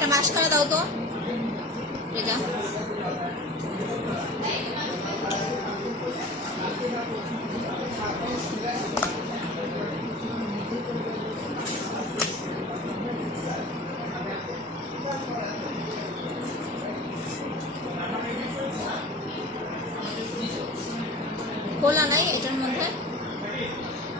একটা মাস্কারা দাও তো রেজা। খোলা নাই এটার মধ্যে।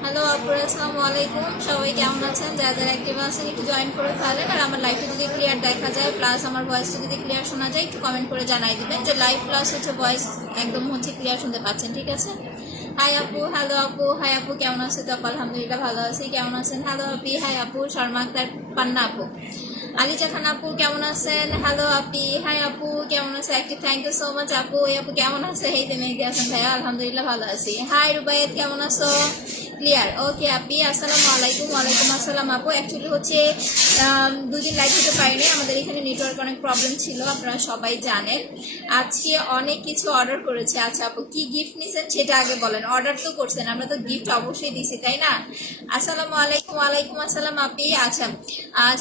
হ্যালো আপুরা, আসসালামু আলাইকুম। সবাই কেমন আছেন? যারা যারা অ্যাক্টিভ আছেন একটু জয়েন করে ফেলেন। আর আমার লাইভটা যদি ক্লিয়ার দেখা যায় প্লাস আমার ভয়েসটা যদি ক্লিয়ার শোনা যায় একটু কমেন্ট করে জানাই দিবেন যে লাইভ প্লাস হচ্ছে ভয়েস একদম হচ্ছে ক্লিয়ার শুনতে পাচ্ছেন, ঠিক আছে? হাই আপু, হ্যালো আপু। হাই আপু, কেমন আছে? তো আলহামদুলিল্লাহ ভালো আছি। কেমন আছেন? হ্যালো আপি। হাই আপু। শর্মা আক্তার পান্না আপু। আলিজা খান আপু কেমন আছেন? হ্যালো আপি। হাই আপু, কেমন আছে? থ্যাংক ইউ সো মাচ আপু। এই আপু কেমন আছে? হেই মেহেদি আছেন ভাইয়া, আলহামদুলিল্লাহ ভালো আছি। হাই রুবাইয়াত, কেমন আছো? ক্লিয়ার, ওকে আপি। আসসালামু আলাইকুম। ওয়ালাইকুম আসসালাম আপু। অ্যাকচুয়ালি হচ্ছে দুদিন লাইভ দিতে পারিনি, আমাদের এখানে নেটওয়ার্ক অনেক প্রবলেম ছিল, আপনারা সবাই জানেন। আজকে অনেক কিছু অর্ডার করেছে। আচ্ছা আপু, কি গিফট নিছেন সেটা আগে বলেন। অর্ডার তো করছেন, আমরা তো গিফট অবশ্যই দিছি, তাই না? আসসালামু আলাইকুম। ওয়ালাইকুম আসসালাম আপি। আচ্ছা,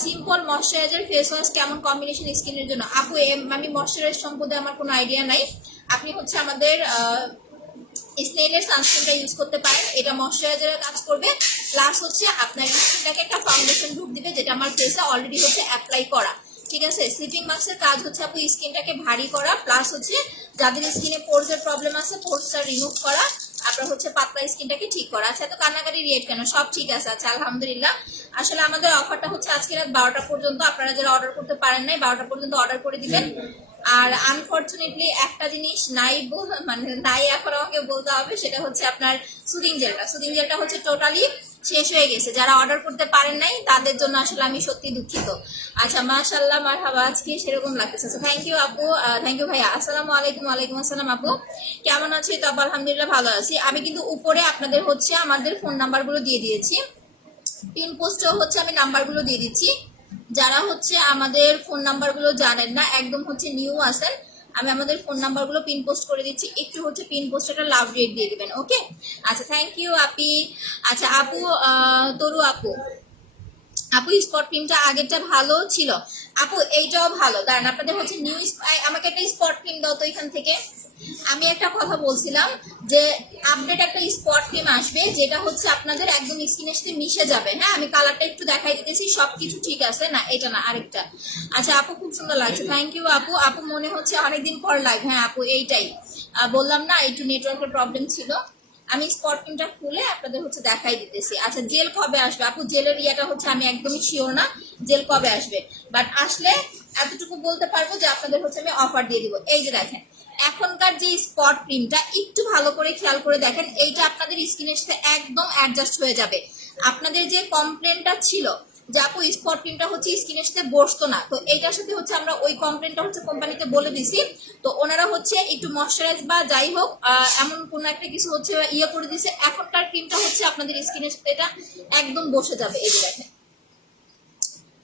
সিম্পল ময়শ্চারাইজার ফেস ওয়াশ কেমন কম্বিনেশন স্কিনের জন্য? আপু আমি ময়শ্চারাইজ সম্পর্কে আমার কোনো আইডিয়া নাই। আপনি হচ্ছে আমাদের স্নেলের সানস্ক্রিনটা ইউজ করতে পারেন, এটা ময়শ্চারাইজারের কাজ করবে, প্লাস হচ্ছে আপনার স্কিনটাকে একটা ফাউন্ডেশন লুক দিবে, যেটা আমার ফেসে অলরেডি হচ্ছে অ্যাপ্লাই করা, ঠিক আছে? স্লিপিং মাস্কের কাজ হচ্ছে আপনি স্কিনটাকে ভারী করা, প্লাস হচ্ছে যাদের স্কিনে পোরসের প্রবলেম আছে পোরসটা রিমুভ করা, আপনার হচ্ছে পাতলা স্কিনটাকে ঠিক করা। আচ্ছা, তো কান্নাকাটি রিয়েট কেন? সব ঠিক আছে। আচ্ছা আলহামদুলিল্লাহ। আসলে আমাদের অফারটা হচ্ছে আজকে রাত 12টা পর্যন্ত, আপনারা যারা অর্ডার করতে পারেন নাই 12টা পর্যন্ত অর্ডার করে দিবেন। আর আনফরচুনেটলি একটা জিনিস নাই, মানে নাই এখন আমাকে বলতে হবে, সেটা হচ্ছে আপনার সুদিং জেলটা হচ্ছে টোটালি শেষ হয়ে গেছে। যারা অর্ডার করতে পারেন নাই তাদের জন্য আসলে আমি সত্যি দুঃখিত। আচ্ছা, মাশাআল্লাহ, মারহাবা, আজকে সেরকম লাগতেছে। আচ্ছা, থ্যাংক ইউ আপু, থ্যাংক ইউ ভাইয়া। আসসালামু আলাইকুম। ওয়ালাইকুম আসসালাম আপু, কেমন আছি? তো আলহামদুলিল্লাহ ভালো আছি। আমি কিন্তু উপরে আপনাদের হচ্ছে আমাদের ফোন নাম্বারগুলো দিয়ে দিয়েছি, পিন পোস্টেও হচ্ছে আমি নাম্বারগুলো দিয়ে দিচ্ছি। যারা হচ্ছে আমাদের ফোন নাম্বারগুলো জানেন না, একদম হচ্ছে নিউ আছেন, আমি আমাদের ফোন নাম্বারগুলো পিন পোস্ট করে দিচ্ছি, একটু হচ্ছে পিন পোস্টটা লাভ রেট দিয়ে দিবেন, ওকে? আচ্ছা, থ্যাংক ইউ আপি। আচ্ছা আপু, তরু আপু, আপু স্পট ক্রিমটা আগেরটা ভালো ছিল। আপু এইটাও ভালো, দাঁড়ান আপনাদের হচ্ছে নিউ, আমাকে একটা স্পট ক্রিম দাও তো এখান থেকে। আমি একটা কথা বলছিলাম যে আপডেট একটা স্পট ক্রিম আসবে, যেটা হচ্ছে আপনাদের একদম স্কিনের সাথে মিশে যাবে। হ্যাঁ, আমি কালারটা একটু দেখাই দিতেছি, সবকিছু ঠিক আছে না, এটা না আরেকটা। আচ্ছা আপু, খুব সুন্দর লাগছে, থ্যাংক ইউ আপু। আপু মনে হচ্ছে অনেকদিন পর লাইভ। হ্যাঁ আপু, এইটাই বললাম না, একটু নেটওয়ার্কের প্রবলেম ছিল। আমি স্পট ক্রিমটা খুলে আপনাদের হচ্ছে দেখাই দিতেছি। আচ্ছা, জেল কবে আসবে? আপু জেলের ইয়েটা হচ্ছে আমি একদমই শিওর না জেল কবে আসবে, বাট আসলে এতটুকু বলতে পারবো যে আপনাদের হচ্ছে আমি অফার দিয়ে দিব। এই যে দেখেন, এখনকার যে স্পট ক্রিমটা একটু ভালো করে খেয়াল করে দেখেন, এইটা আপনাদের স্কিনের সাথে একদম অ্যাডজাস্ট হয়ে যাবে। আপনাদের যে কমপ্লেনটা ছিল যে আপু স্পট ক্রিমটা হচ্ছে স্কিনের সাথে বসতো না, তো এইটার সাথে হচ্ছে আমরা ওই কমপ্লেনটা হচ্ছে কোম্পানিতে বলে দিছি, তো ওনারা হচ্ছে একটু ময়শ্চারাইজ বা যাই হোক এমন কোন একটা কিছু হচ্ছে ইয়ে করে দিছে। এখনকার ক্রিমটা হচ্ছে আপনাদের স্কিনের সাথে এটা একদম বসে যাবে। এই যে দেখেন,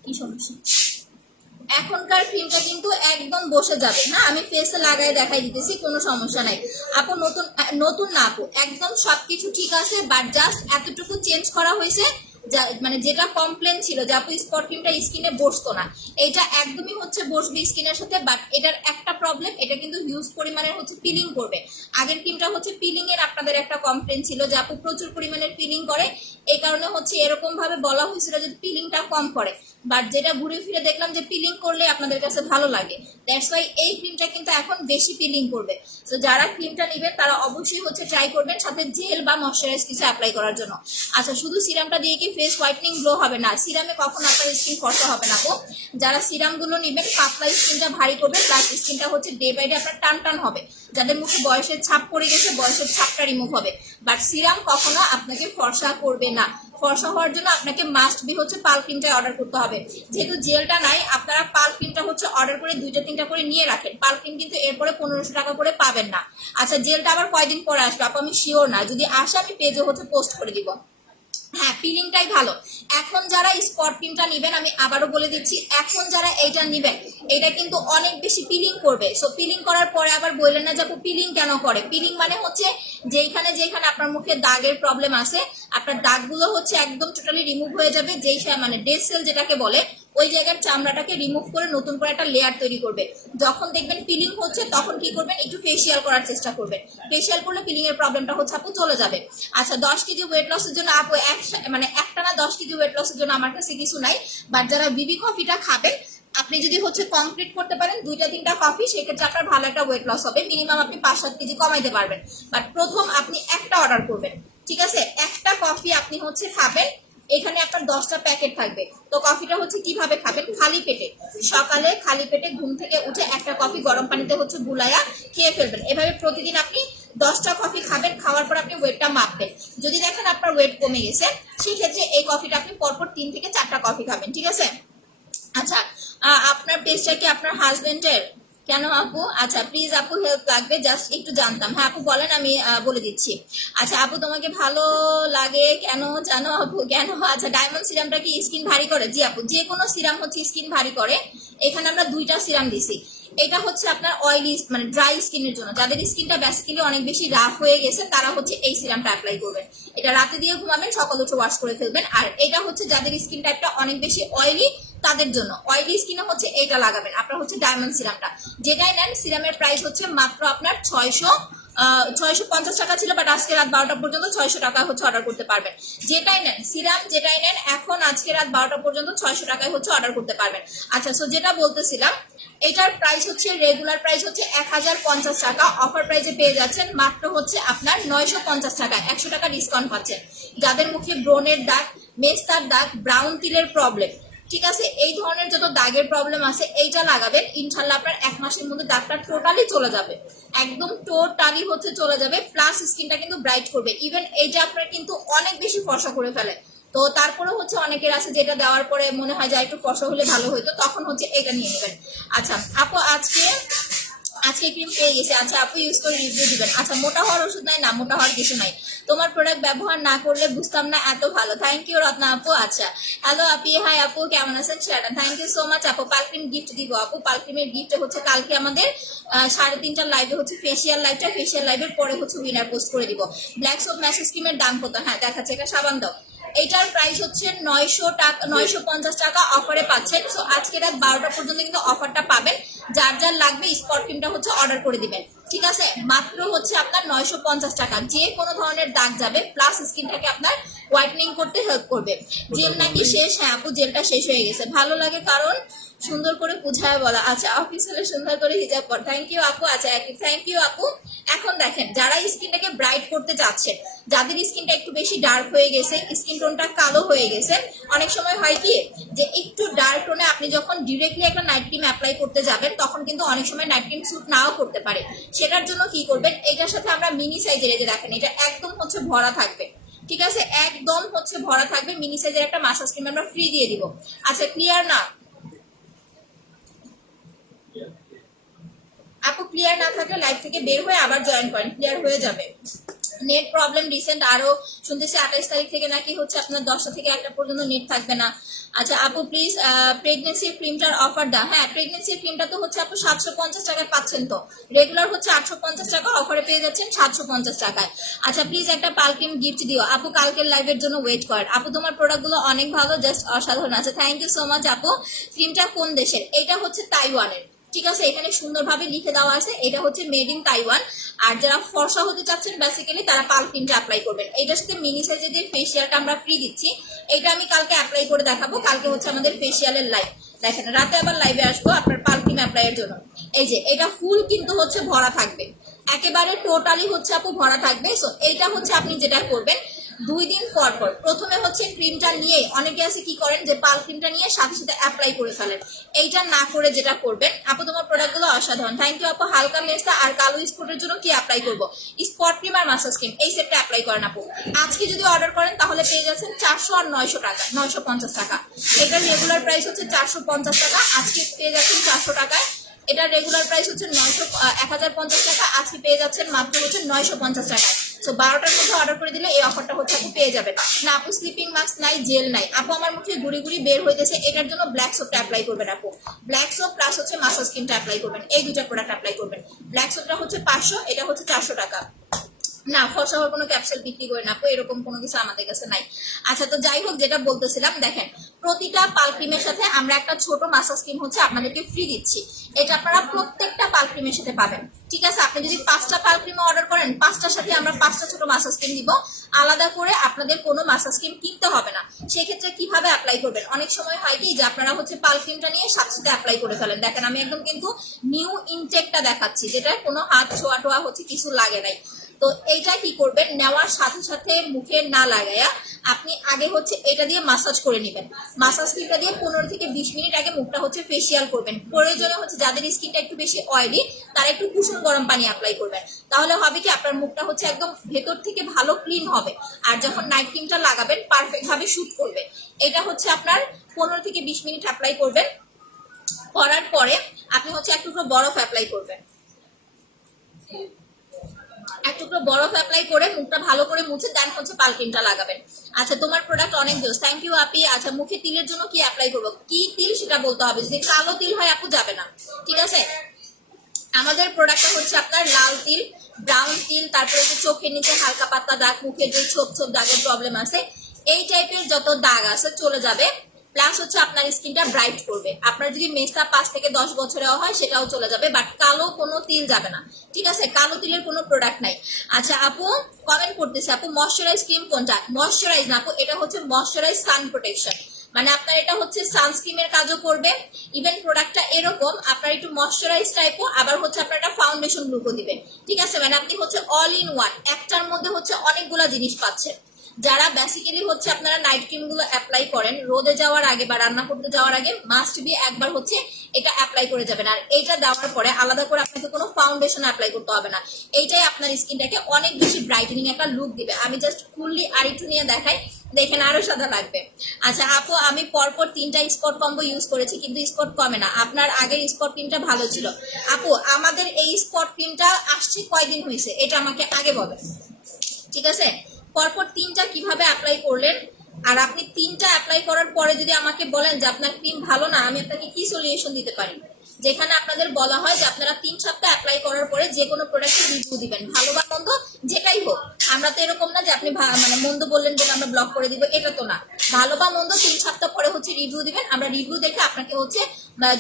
কি সমস্যা, এখনকার ক্রিমটা কিন্তু একদম বসে যাবে। হ্যাঁ, আমি ফেসে লাগাই দেখাই দিতেছি, কোনো সমস্যা নাই আপু। নতুন নতুন না আপু, একদম সবকিছু ঠিক আছে, বাট জাস্ট এতটুকু চেঞ্জ করা হয়েছে, মানে যেটা কমপ্লেন ছিল যে আপু স্পট ক্রিমটা স্কিনে বসতো না, এটা একদমই হচ্ছে বসবে স্কিনের সাথে। বাট এটার একটা প্রবলেম, এটা কিন্তু হিউজ পরিমাণের হচ্ছে পিলিং করবে। আগের ক্রিমটা হচ্ছে পিলিং এর আপনাদের একটা কমপ্লেন ছিল যে আপু প্রচুর পরিমাণের পিলিং করে, এই কারণে হচ্ছে এরকম ভাবে বলা হয়েছিল যে পিলিংটা কম করে। বাট যেটা ঘুরে ফিরে দেখলাম যে পিলিং করলে আপনাদের কাছে ভালো লাগে, দ্যাটস ওয়াই এই ক্রিমটা কিন্তু এখন বেশি পিলিং করবে। তো যারা ক্রিমটা নেবেন তারা অবশ্যই হচ্ছে ট্রাই করবেন সাথে জেল বা ময়শ্চারাইজ কিছু অ্যাপ্লাই করার জন্য। আচ্ছা, শুধু সিরামটা দিয়ে কি ফেস হোয়াইটনিং গ্লো হবে না? সিরামে কখনো আপনার স্কিন ফর্সা হবে না। যারা সিরামগুলো নেবেন পাতলা স্কিনটা ভারী করবে, প্লাস স্কিনটা হচ্ছে ডে বাই ডে আপনার টান টান হবে, যাদের মুখে বয়সের ছাপ পড়ে গেছে বয়সের ছাপটা রিমুভ হবে। বাট সিরাম কখনো আপনাকে ফর্সা করবে না। ফর্সা হওয়ার জন্য আপনাকে মাস্ট বি হচ্ছে পাল ক্রিমটা অর্ডার করতে হবে। যেহেতু জেলটা নাই, আপনারা পাল ক্রিমটা হচ্ছে অর্ডার করে 2-3টা করে নিয়ে রাখেন। পাল ক্রিম কিন্তু এরপরে 1500 টাকা করে পাবেন না। আচ্ছা, জেলটা আবার কয়দিন পরে আসবে আপু আমি শিওর না, যদি আসে আমি পেজে হচ্ছে পোস্ট করে দিব। হ্যাঁ, পিলিংটাই ভালো। এখন যারা স্পট ক্রিমটা নেবেন, আমি আবারও বলে দিচ্ছি, এখন যারা এইটা নেবেন এটা কিন্তু অনেক বেশি পিলিং করবে। সো পিলিং করার পরে আবার বললেন না যে আপু পিলিং কেন করে। পিলিং মানে হচ্ছে যেখানে যেখানে আপনার মুখে দাগের প্রবলেম আছে, আপনার দাগগুলো হচ্ছে একদম টোটালি রিমুভ হয়ে যাবে। যেই মানে ডেড সেল যেটাকে বলে, ওই জায়গার চামড়াটাকে রিমুভ করে নতুন করে একটা লেয়ার তৈরি করবে। যখন দেখবেন পিলিং হচ্ছে তখন কি করবেন, একটু ফেসিয়াল করার চেষ্টা করবেন। ফেসিয়াল করলে পিলিং এর প্রবলেমটা হচ্ছে আপু চলে যাবে। আচ্ছা 10 কেজি ওয়েট লসের জন্য আপু মানে একটানা 10 কেজি ওয়েট লসের জন্য আমার কাছে কিছু নাই। বাট যারা বিবি কফিটা খাবেন, আপনি যদি হচ্ছে কমপ্লিট করতে পারেন 2-3টা কফি, সেক্ষেত্রে আপনার ভালো একটা ওয়েট লস হবে। মিনিমাম আপনি 5-7 কেজি কমাইতে পারবেন। বাট প্রথম আপনি একটা অর্ডার করবেন, ঠিক আছে? একটা কফি আপনি হচ্ছে খাবেন, এখানে আপনার 10টা প্যাকেট থাকবে। তো কফিটা হচ্ছে কিভাবে খাবেন, খালি পেটে সকালে খালি পেটে ঘুম থেকে উঠে একটা কফি গরম পানিতে হচ্ছে গুলাইয়া খেয়ে ফেলবেন। এভাবে প্রতিদিন আপনি 10টা কফি খাবেন। খাওয়ার পর আপনি ওয়েটটা মাপবেন। যদি দেখেন আপনার ওয়েট কমে গেছে, সেক্ষেত্রে এই কফিটা আপনি পরপর 3 থেকে 4টা কফি খাবেন, ঠিক আছে? আচ্ছা আপনার পেজটা কি আপনার হাজবেন্ডের? কেন আপু? আচ্ছা প্লিজ আপু হেল্প লাগবে, জাস্ট একটু জানতাম। হ্যাঁ আপু বলেন, আমি বলে দিচ্ছি। আচ্ছা আপু তোমাকে ভালো লাগে কেন জানো আপু? কেন? আচ্ছা ডায়মন্ড সিরামটা কি স্কিন ভারী করে? জি আপু, যে কোনো সিরাম হচ্ছে স্কিন ভারী করে। এখানে আমরা 2টা সিরাম দিছি। এটা হচ্ছে আপনার অয়েলি মানে ড্রাই স্কিনের জন্য। যাদের স্কিনটা বেসিক্যালি অনেক বেশি রাফ হয়ে গেছে তারা হচ্ছে এই সিরামটা অ্যাপ্লাই করবেন। এটা রাতে দিয়ে ঘুমাবেন, সকাল উঠে ওয়াশ করে ফেলবেন। আর এটা হচ্ছে যাদের স্কিন টাইপটা অনেক বেশি অয়েলি তাদের জন্য। অয়েলি স্কিনে হচ্ছে এইটা লাগাবেন। আপনার হচ্ছে ডায়মন্ড সিরামটা যেটাই নেন, সিরামের প্রাইস হচ্ছে মাত্র আপনার 650 টাকা ছিল, বাট আজকে রাত 12টা পর্যন্ত 600 টাকা হচ্ছে অর্ডার করতে পারবেন। যেটাই নেন সিরাম, যেটাই নেন এখন আজকে রাত 12টা পর্যন্ত 600 টাকায় হচ্ছে অর্ডার করতে পারবেন। আচ্ছা সো যেটা বলতেছিলাম, এটার প্রাইস হচ্ছে রেগুলার প্রাইস হচ্ছে 1050 টাকা, অফার প্রাইসে পেয়ে যাচ্ছেন মাত্র হচ্ছে আপনার 950 টাকা। 100 টাকা ডিসকাউন্ট পাচ্ছেন। যাদের মুখে ব্রণের দাগ, মেস্তার দাগ, ব্রাউন তিলের প্রবলেম, ঠিক আছে, এই ধরনের যত দাগের প্রবলেম আছে এইটা লাগাবেন, ইনশাল্লাহ আপনার 1 মাসের মধ্যে দাগটা টোটালি চলে যাবে। একদম টোটালি হচ্ছে চলে যাবে। প্লাস স্কিনটা কিন্তু ব্রাইট করবে। ইভেন এইটা আপনার কিন্তু অনেক বেশি ফর্সা করে ফেলে। তো তারপরে হচ্ছে অনেকের আছে যেটা দেওয়ার পরে মনে হয় যে একটু ফর্সা হলে ভালো হইতো, তখন হচ্ছে এটা নিয়ে নেবেন। আচ্ছা আপু আজকে ক্রিম পেয়ে গেছে। আচ্ছা আপু ইউজ করে রিভিউ দিবেন। আচ্ছা মোটা হওয়ার ওষুধ নাই না, মোটা হওয়ার কিছু নাই। তোমার প্রোডাক্ট ব্যবহার না করলে বুঝতাম না এত ভালো। থ্যাংক ইউ রত্না আপু। আচ্ছা হ্যালো আপি, হাই আপু, কেমন আছেন? সেটা থ্যাংক ইউ সো মাচ আপু। পালক্রিম গিফট দিব আপু। পালক্রিমের গিফট হচ্ছে কালকে আমাদের 3:30টার লাইভে হচ্ছে ফেসিয়াল লাইভটা, ফেসিয়াল লাইভের পরে হচ্ছে উইনার পোস্ট করে দিব। ব্ল্যাক সোপ ম্যাসেজ ক্রিমের দাম কত? হ্যাঁ দেখাচ্ছে, এটা সাবান দাও। এটার প্রাইস হচ্ছে 900 টাকা, 950 টাকা অফারে পাচ্ছেন। সো আজকে রাত 12টা পর্যন্ত কিন্তু অফারটা পাবেন। যার যার লাগবে স্পট ক্রিমটা হচ্ছে অর্ডার করে দিবেন, ঠিক আছে? মাত্র হচ্ছে আপনার 950 টাকা। যে কোনো ধরনের দাগ যাবে, প্লাস স্কিনটাকে আপনার হোয়াইটনিং করতে হেল্প করবে। জেল নাকি শেষ? হ্যাঁ আপু জেলটা শেষ হয়ে গেছে। ভালো লাগে কারণ সুন্দর করে বুঝায় বলা। আচ্ছা অফিস হলে সুন্দর করে হিজাব পর। থ্যাংক ইউ আপু। আচ্ছা থ্যাংক ইউ আপু। এখন দেখেন যারা স্কিনটাকে ব্রাইট করতে চাচ্ছেন, যাদের স্কিনটা একটু বেশি ডার্ক হয়ে গেছে, স্কিন টোনটা কালো হয়ে গেছে, অনেক সময় হয় কি যে একটু ডার্ক টোনে আপনি যখন ডিরেক্টলি একটা নাইট ক্রিম অ্যাপ্লাই করতে যাবেন তখন কিন্তু অনেক সময় নাইট ক্রিম স্যুট নাও করতে পারে। সেটার জন্য কি করবেন, এটার সাথে আমরা মিনি সাইজের, এই যে দেখেন এটা একদম হচ্ছে ভরা থাকবে, ঠিক আছে? একদম হচ্ছে ভরা থাকবে। মিনি সাইজের একটা মাসাজ ক্রিম আমরা ফ্রি দিয়ে দিব। আচ্ছা ক্লিয়ার না আপু? ক্লিয়ার না থাকলে লাইভ থেকে বের হয়ে আবার জয়েন করেন, ক্লিয়ার হয়ে যাবে। নেট প্রবলেম রিসেন্ট আরো শুনতেছি 28 তারিখ থেকে নাকি হচ্ছে আপনার 10টা থেকে 1টা পর্যন্ত নেট থাকবে না। আচ্ছা আপু প্লিজ প্রেগনেন্সি ক্রিমটার অফার দাও। হ্যাঁ প্রেগনেন্সি ক্রিমটা তো হচ্ছে আপু 750 টাকায় পাচ্ছেন। তো রেগুলার হচ্ছে 850 টাকা, অফারে পেয়ে যাচ্ছেন 750 টাকায়। আচ্ছা প্লিজ একটা পাল ক্রিম গিফট দিও আপু। কালকের লাইভের জন্য ওয়েট করেন আপু। তোমার প্রোডাক্টগুলো অনেক ভালো, জাস্ট অসাধারণ আছে। থ্যাংক ইউ সো মাচ আপু। ক্রিমটা কোন দেশের? এটা হচ্ছে তাইওয়ানের, ঠিক আছে? এখানে সুন্দরভাবে লিখে দেওয়া আছে এটা হচ্ছে মেড ইন তাইওয়ান। আর যারা ফর্সা হতে চাচ্ছেন বেসিক্যালি তারা পাল ক্রিমটা অ্যাপ্লাই করবেন। এইটার সাথে মিনি সাইজের যে ফেসিয়ালটা আমরা ফ্রি দিচ্ছি, এটা আমি কালকে অ্যাপ্লাই করে দেখাবো। কালকে হচ্ছে আমাদের ফেসিয়ালের লাইভ, দেখেন রাতে আবার লাইভে আসবো আপনার পাল ক্রিম অ্যাপ্লাইয়ের জন্য। এই যে এটা ফুল কিন্তু হচ্ছে ভরা থাকবে, একেবারে টোটালি হচ্ছে আপু ভরা থাকবে। সো এইটা হচ্ছে আপনি যেটা করবেন 2 দিন পর পর প্রথমে হচ্ছে ক্রিমটা নিয়ে, অনেকে আছে কি করেন যে পাল ক্রিমটা নিয়ে সাথে সাথে অ্যাপ্লাই করে ফেলেন। এইটা না করে যেটা করবেন আপু, তোমার প্রোডাক্টগুলো অসাধারণ। থ্যাংক ইউ আপু। হালকা মেস্তা আর কালো স্পটের জন্য কি অ্যাপ্লাই করবো? স্পট ক্রিম আর মাসাজ ক্রিম, এই সেটটা অ্যাপ্লাই করেন আপু। আজকে যদি অর্ডার করেন তাহলে পেয়ে যাচ্ছেন 400 আর 900 টাকা, 950 টাকা। এটার রেগুলার প্রাইস হচ্ছে 450 টাকা, আজকে পেয়ে যাচ্ছেন 400 টাকায়। এটা রেগুলার প্রাইস হচ্ছে 1050 টাকা, আজকে পেয়ে যাচ্ছেন মাত্র হচ্ছে 950 টাকায়। সো 12টার মধ্যে অর্ডার করে দিলে এই অফারটা হচ্ছে আপু পেয়ে যাবেন। না আপু স্লিপিং মাস্ক নাই, জেল নাই আপু। আমার মুখে গুড়ি গুড়ি বের হইতেছে, এটার জন্য ব্ল্যাক সোপটা অ্যাপ্লাই করবেন আপু। ব্ল্যাক সোপ প্লাস হচ্ছে মাসাজ ক্রিমটা অ্যাপ্লাই করবেন, এই দুইটা প্রোডাক্ট অ্যাপ্লাই করবেন। ব্ল্যাক সোলটা হচ্ছে 500, এটা হচ্ছে 400 টাকা। না, ফর্সা হওয়ার কোনো ক্যাপসুল বিক্রি করে না আপু, এরকম কোনো কিছু আমাদের কাছে নাই। আচ্ছা, তো যাই হোক, যেটা বলতেছিলাম, দেখেন প্রতিটা পাল ক্রিমের সাথে আমরা একটা ছোট মাসাজ ক্রিম হচ্ছে আপনাদেরকে ফ্রি দিচ্ছি। এটা আপনারা প্রত্যেকটা পাল ক্রিমের সাথে পাবেন, ঠিক আছে? আপনি যদি 5টা পাল ক্রিম অর্ডার করেন, 5টার সাথে আমরা 5টা ছোট মাসাজ ক্রিম দিব, আলাদা করে আপনাদের কোনো মাসাজ ক্রিম কিনতে হবে না। সেক্ষেত্রে কিভাবে অ্যাপ্লাই করবেন, অনেক সময় হয় কি যে আপনারা হচ্ছে পাল ক্রিমটা নিয়ে সাথে সাথে অ্যাপ্লাই করে ফেলেন। দেখেন আমি একদম কিন্তু নিউ ইনটেকটা দেখাচ্ছি, যেটা কোনো হাত ছোঁয়া টোয়া হচ্ছে কিছু লাগে নাই। তো এইটা কি করবেন, নেওয়ার সাথে সাথে মুখে না লাগায়া আপনি আগে হচ্ছে এটা দিয়ে মাসাজ করে নেবেন। মাসাজ ক্রিমটা দিয়ে 15 থেকে 20 মিনিট আগে মুখটা হচ্ছে ফেসিয়াল করবেন। প্রয়োজনে হচ্ছে যাদের স্কিনটা একটু বেশি অয়েলি তারা একটু কুসুম গরম পানি অ্যাপ্লাই করবেন। তাহলে হবে কি, আপনার মুখটা হচ্ছে একদম ভেতর থেকে ভালো ক্লিন হবে। আর যখন নাইট ক্রিমটা লাগাবেন পারফেক্ট ভাবে শুট করবে। এটা হচ্ছে আপনার 15 থেকে 20 মিনিট অ্যাপ্লাই করবেন। করার পরে আপনি হচ্ছে একটু বরফ অ্যাপ্লাই করবেন, এক টুকরো বরফ অ্যাপ্লাই করে মুখটা ভালো করে মুছে দেন হচ্ছে পাল ক্রিমটা লাগাবেন। আচ্ছা, তোমার প্রোডাক্ট অনেক জোস, থ্যাংক ইউ আপি। আচ্ছা, মুখে তিলের জন্য কি অ্যাপ্লাই করবো, কি তিল সেটা বলতে হবে। যদি কালো তিল হয় আপু যাবে না, ঠিক আছে? আমাদের প্রোডাক্টটা হচ্ছে আপনার লাল তিল, ব্রাউন তিল, তারপরে যে চোখের নিচে হালকা পাতলা দাগ, মুখে যে ছোপ ছোপ দাগের প্রবলেম আছে, এই টাইপের যত দাগ আছে চলে যাবে। প্লাস হচ্ছে আপনার স্কিনটা ব্রাইট করবে। আপনার যদি মেস্তা 5 থেকে 10 বছরেও হয় সেটাও চলে যাবে, বাট কালো কোনো তিল যাবে না, ঠিক আছে? কালো তিলের কোনো প্রোডাক্ট নাই। আচ্ছা আপু কমেন্ট করতেছে, আপু ময়শ্চারাইজ ক্রিম কোনটা? ময়শ্চারাইজ না আপু, এটা হচ্ছে ময়শ্চারাইজ সান প্রোটেকশন, মানে আপনার এটা হচ্ছে সানস্ক্রিমের কাজও করবে। ইভেন প্রোডাক্টটা এরকম আপনার একটু ময়শ্চারাইজ টাইপও, আবার হচ্ছে আপনার একটা ফাউন্ডেশন লুকও দিবে, ঠিক আছে? মানে আপনি হচ্ছে অল ইন ওয়ান, একটার মধ্যে হচ্ছে অনেকগুলা জিনিস পাচ্ছেন। যারা বেসিক্যালি হচ্ছে আপনারা নাইট ক্রিম গুলো অ্যাপ্লাই করেন রোদে যাওয়ার আগে বা রান্না করতে যাওয়ার আগে, মাস্ট বি একবার হচ্ছে এটা অ্যাপ্লাই করে যাবেন। আর এইটা দেওয়ার পরে আলাদা করে আপনাকে কোনো ফাউন্ডেশন অ্যাপ্লাই করতে হবে না। এইটাই আপনার স্কিনটাকে অনেক বেশি ব্রাইটেনিং একটা লুক দিবে। আমি জাস্ট ফুললি আরেকটু নিয়ে দেখাই, দেখেন আরো সাদা লাগবে। আচ্ছা আপু, আমি পরপর 3টা স্পট কম্বো ইউজ করেছি কিন্তু স্পট কমে না। আপনার আগের স্পট ক্রিমটা ভালো ছিল। আপু আমাদের এই স্পট ক্রিমটা আসছে কয়দিন হয়েছে, এটা আমাকে আগে বলেন, ঠিক আছে? পরপর 3টা কিভাবে অ্যাপ্লাই করলেন, আর আপনি 3টা অ্যাপ্লাই করার পরে যদি আমাকে বলেন যে আপনার ক্রিম ভালো না, আমি আপনাকে কি সলিউশন দিতে পারি? যেখানে আপনাদের বলা হয় যে আপনারা 3 সপ্তাহ অ্যাপ্লাই করার পরে যে কোনো প্রোডাক্টের রিভিউ দিবেন, ভালো বা মন্দ যেটাই হোক। আমরা তো এরকম না যে আপনি মানে মন্দ বললেন বলে আমরা ব্লক করে দিব, এটা তো না। ভালো বা মন্দ 3 সপ্তাহ পরে হচ্ছে রিভিউ দিবেন, আমরা রিভিউ দেখে আপনাকে হচ্ছে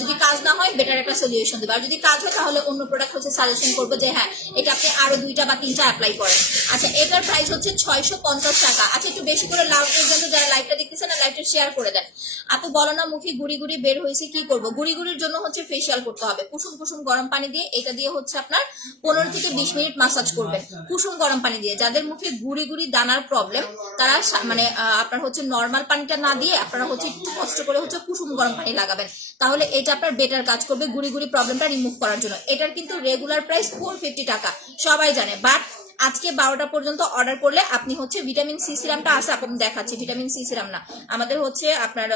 যদি কাজ না হয় বেটার একটা সলিউশন দেবো, আর যদি কাজ হয় তাহলে অন্য প্রোডাক্ট হচ্ছে সাজেশন করবো যে হ্যাঁ এটা আপনি আরো 2টা বা 3টা অ্যাপ্লাই করেন। আচ্ছা, এটার প্রাইস হচ্ছে 650 টাকা। আচ্ছা, একটু বেশি করে লাভ পর্যন্ত যারা লাইভটা দেখতেছেন না, লাইভটা শেয়ার করে দেন। আপু বলো না মুখে গুড়ি গুড়ি বের হয়েছে, কি করবো? গুড়ি গুড়ির জন্য হচ্ছে ফেসিয়াল করতে হবে কুসুম কুসুম গরম পানি দিয়ে। এটা দিয়ে হচ্ছে আপনার 15 থেকে 20 মিনিট মাসাজ করবেন কুসুম গরম পানি দিয়ে। যাদের মুখে গুড়ি গুড়ি দানার প্রবলেম তারা মানে আপনার হচ্ছে নর্মাল পানিটা না দিয়ে আপনারা হচ্ছে একটু কষ্ট করে হচ্ছে কুসুম গরম পানি লাগাবেন, তাহলে এটা আপনার বেটার কাজ করবে গুড়ি গুড়ি প্রবলেমটা রিমুভ করার জন্য। এটার কিন্তু রেগুলার প্রাইস 450 টাকা, সবাই জানে। বাট আজকে 12টা পর্যন্ত অর্ডার করলে আপনি হচ্ছে ভিটামিন সি সিরামটা আছে, আপনি দেখাচ্ছি, ভিটামিন সি সিরাম না, আমাদের হচ্ছে আপনার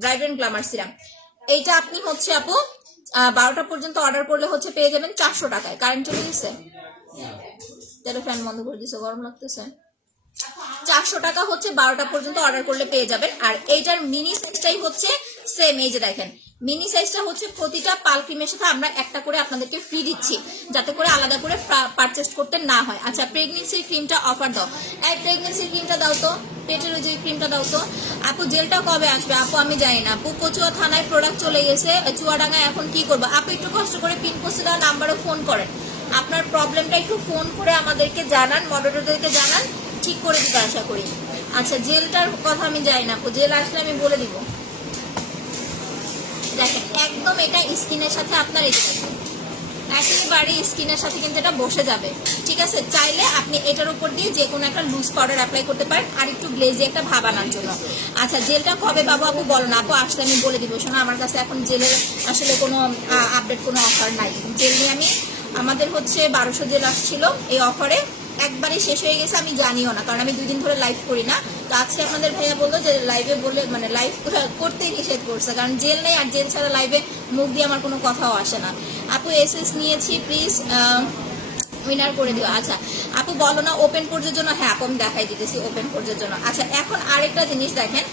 ব্রাইট গ্ল্যামার সিরাম। এইটা আপনি হচ্ছে আপু 12টা পর্যন্ত অর্ডার করলে হচ্ছে পেয়ে যাবেন 400 টাকায়। কারেন্ট চলে গেছে, তাহলে ফ্যান বন্ধ করে দিছে, গরম লাগতেছে। 400 টাকা হচ্ছে 12টা পর্যন্ত অর্ডার করলে পেয়ে যাবেন। আর এইটার মিনি সাইজটাই হচ্ছে সেম, এই যে দেখেন মিনি সাইজটা হচ্ছে প্রতিটা পাল ক্রিমের সাথে আমরা একটা করে আপনাদেরকে ফ্রি দিচ্ছি, যাতে করে আলাদা করে পারচেস করতে না হয়। আচ্ছা, প্রেগনেন্সির ক্রিমটা অফার দাও, এই প্রেগনেন্সির ক্রিমটা দাও তো, পেটের ওই যে ক্রিমটা দাও তো। আপু জেলটা কবে আসবে? আপু আমি জানি না আপু, কচুয়া থানায় প্রোডাক্ট চলে গেছে, চুয়াডাঙ্গায় এখন কি করবো? আপু একটু কষ্ট করে পিন পোস্টে দেওয়া নাম্বারে ফোন করেন, আপনার প্রবলেমটা একটু ফোন করে আমাদেরকে জানান, মডারেটরদেরকে জানান, ঠিক করে দিতে আশা করি। আচ্ছা, জেলটার কথা আমি জানি না আপু, জেল আসলে আমি বলে দিব। দেখেন একদম এটা স্কিনের সাথে আপনার একেবারে স্কিনের সাথে কিন্তু এটা বসে যাবে, ঠিক আছে? চাইলে আপনি এটার উপর দিয়ে যে কোনো একটা লুজ পাউডার অ্যাপ্লাই করতে পারেন আর একটু গ্লেজি একটা ভাব আনার জন্য। আচ্ছা, জেলটা কবে পাবো আপু বলো না? আপু আসলে আমি বলে দিব। শোনো, আমার কাছে এখন জেলের আসলে কোনো আপডেট কোনো অফার নাই। জেল নিয়ে আমাদের হচ্ছে 1200 জেল আসছিল এই অফারে, একবারে শেষ হয়ে গেছে, আমি জানিও না, কারণ আমি 2 দিন ধরে লাইভ করি না। তো আজকে আপনাদের ভাইয়া বললো যে লাইভে বলে মানে লাইভ করতেই নিষেধ করছে, কারণ জেল নেই, আর জেল ছাড়া লাইভে মুখ দিয়ে আমার কোনো কথাও আসে না। আপু এসএস নিয়েছি, প্লিজ উইনার করে দিও। আচ্ছা আপু বলো না ওপেন কোর্সের জন্য? হ্যাঁ আপু আমি দেখাই দিতেছি ওপেন কোর্সের জন্য। আচ্ছা, এখন আরেকটা জিনিস দেখেন,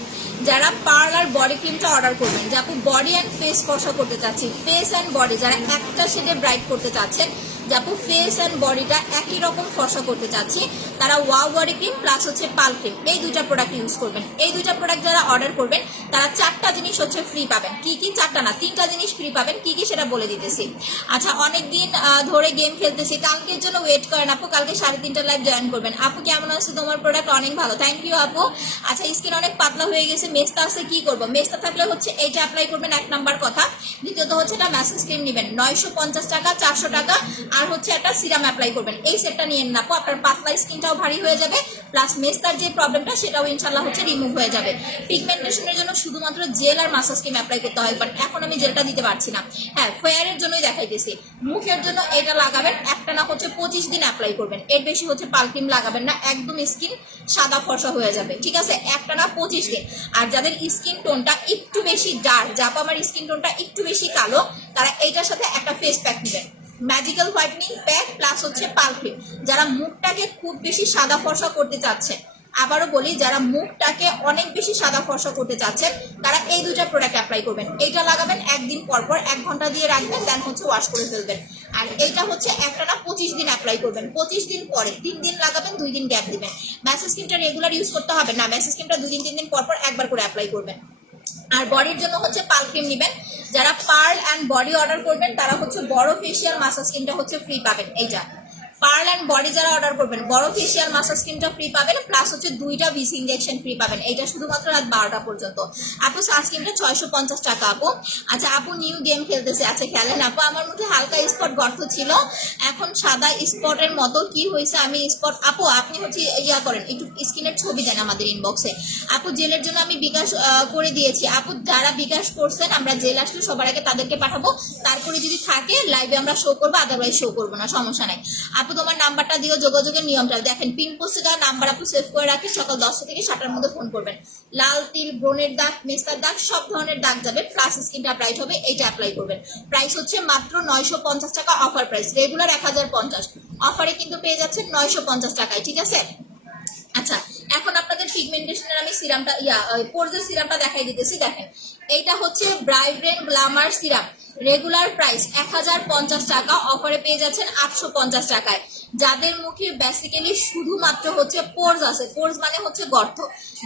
যারা পার্ল আর বডি ক্রিমটা অর্ডার করবেন, যে আপু বডি অ্যান্ড ফেস ফর্সা করতে চাচ্ছি, ফেস অ্যান্ড বডি যারা একটা শেডে ব্রাইট করতে চাচ্ছেন, যে আপু ফেস অ্যান্ড বডিটা একই রকম ফর্সা করতে চাচ্ছি, তারা ওয়াও বডি ক্রিম প্লাস হচ্ছে পাল ক্রিম এই দুইটা প্রোডাক্ট ইউজ করবেন। এই দুইটা প্রোডাক্ট যারা অর্ডার করবেন তারা 4টা জিনিস হচ্ছে ফ্রি পাবেন। কি কি? 4টা না, 3টা জিনিস ফ্রি পাবেন। কি কি সেটা বলে দিতেছি। আচ্ছা, অনেকদিন ধরে গেম খেলতেছি, কালকের জন্য ওয়েট করেন আপু, কালকে 3:30 লাইভ জয়েন করবেন। আপু কেমন আছে? তোমার প্রোডাক্ট অনেক ভালো, থ্যাংক ইউ আপু। আচ্ছা, স্কিন অনেক পাতলা হয়ে গেছে, মেস্তা আছে, কি করবো? মেস্তা থাকলে হচ্ছে এইটা অ্যাপ্লাই করবেন, 1 নাম্বার কথা। দ্বিতীয়ত হচ্ছে এটা ম্যাসেজ ক্রিম নেবেন 950 টাকা, 400 টাকা, আর হচ্ছে একটা সিরাম অ্যাপ্লাই করবেন। এই সেটটা নিয়ে নেন আপু, আপনার পাতলা স্কিনটাও ভারী হয়ে যাবে, প্লাস মেস্তার যে প্রবলেমটা সেটাও ইনশাল্লাহ হচ্ছে রিমুভ হয়ে যাবে। পিগমেন্টেশনের জন্য শুধুমাত্র জেল আর মাসাজ ক্রিম অ্যাপ্লাই করতে হয়, বাট এখন আমি জেলটা দিতে পারছি না। হ্যাঁ, ফেয়ারের জন্যই দেখাইতেছি। মুখের জন্য এটা লাগাবেন, একটা না হচ্ছে 25 দিন অ্যাপ্লাই করবেন, এর বেশি হচ্ছে পাল ক্রিম লাগাবেন না, একদম স্কিন সাদা ফর্সা হয়ে যাবে, ঠিক আছে? একটা না 25 দিন। আর যাদের স্কিন টোনটা একটু বেশি ডার্ক, যাপা আমার স্কিন টোনটা একটু বেশি কালো, তারা এইটার সাথে একটা ফেস প্যাক নেবেন, ম্যাজিক্যাল হোয়াইটনিং প্যাক প্লাস হচ্ছে পাল ক্রিম। যারা মুখটাকে খুব বেশি সাদা ফর্সা করতে চাচ্ছেন, আবারও বলি, যারা মুখটাকে অনেক বেশি সাদা ফর্সা করতে চাচ্ছেন তারা এই দুইটা প্রোডাক্ট অ্যাপ্লাই করবেন। এইটা লাগাবেন একদিন পর পর, 1 ঘন্টা দিয়ে রাখবেন, দেন হচ্ছে ওয়াশ করে ফেলবেন। আর এইটা হচ্ছে একটা না 25 দিন অ্যাপ্লাই করবেন, 25 দিন পরে 3 দিন লাগাবেন, 2 দিন গ্যাপ দিবেন। ম্যাসেজ ক্রিমটা রেগুলার ইউজ করতে হবে না, ম্যাসেজ ক্রিমটা 2 দিন 3 দিন পর পর একবার করে অ্যাপ্লাই করবেন। আর বডির জন্য হচ্ছে পাল ক্রিম নেবেন। যারা পার্ল অ্যান্ড বডি অর্ডার করবেন তারা হচ্ছে বড় ফেসিয়াল মাসাজ ক্রিমটা হচ্ছে ফ্রি পাবেন। এইটা পার্ল অ্যান্ড বডি যারা অর্ডার করবেন বড় ফেসিয়াল মাসাজ ক্রিমটা ফ্রি পাবেন, প্লাস হচ্ছে 2টা ভিসি ইনজেকশন ফ্রি পাবেন। এইটা শুধুমাত্র রাত 12টা পর্যন্ত। আপু সানস্ক্রিনটা 650 টাকা আপু। আচ্ছা আপু নিউ গেম খেলতেছে, আচ্ছা খেলেন আপু। আমার মধ্যে হালকা স্পট গর্ত ছিল, এখন সাদা স্পটের মতো কি হয়েছে আমি স্পট। আপু আপনি হচ্ছে ইয়া করেন, একটু স্কিনের ছবি দেন আমাদের ইনবক্সে। আপু জেলের জন্য আমি বিকাশ করে দিয়েছি। আপু যারা বিকাশ করছেন আমরা জেল আসলে সবার আগে তাদেরকে পাঠাবো, তারপরে যদি থাকে লাইভে আমরা শো করবো, আদারওয়াইজ শো করবো না, সমস্যা নাই। আপু তোমার নাম্বারটা দিও, যোগাযোগের নিয়মটা দেখেন, পিন পোস্টে দেওয়া নাম্বার আপু সেভ করে রাখি, সকাল 10টা থেকে 7টার মধ্যে ফোন করবেন। লাল তিল, ব্রণের দাগ, মেস্তার দাগ, সব ধরনের দাগ যাবে, প্লাস স্কিনটা ব্রাইট হবে, এইটা অ্যাপ্লাই করবেন। প্রাইস হচ্ছে মাত্র 950 টাকা, অফার প্রাইস, রেগুলার 1050, অফারে কিন্তু পেয়ে যাচ্ছেন 950 টাকায়, ঠিক আছে? আচ্ছা, এখন আপনাদের পিগমেন্টেশনের আমি সিরামটা পোরজের সিরামটা দেখাই দিতেছি। দেখেন, এইটা হচ্ছে ব্রাইব্রেন গ্ল্যামার সিরাম, রেগুলার প্রাইস 1050 টাকা, অফারে পেয়ে যাচ্ছেন 850 টাকায়। যাদের মুখে বেসিক্যালি শুধুমাত্র হচ্ছে পোরস আছে, পোরস মানে হচ্ছে গর্ত,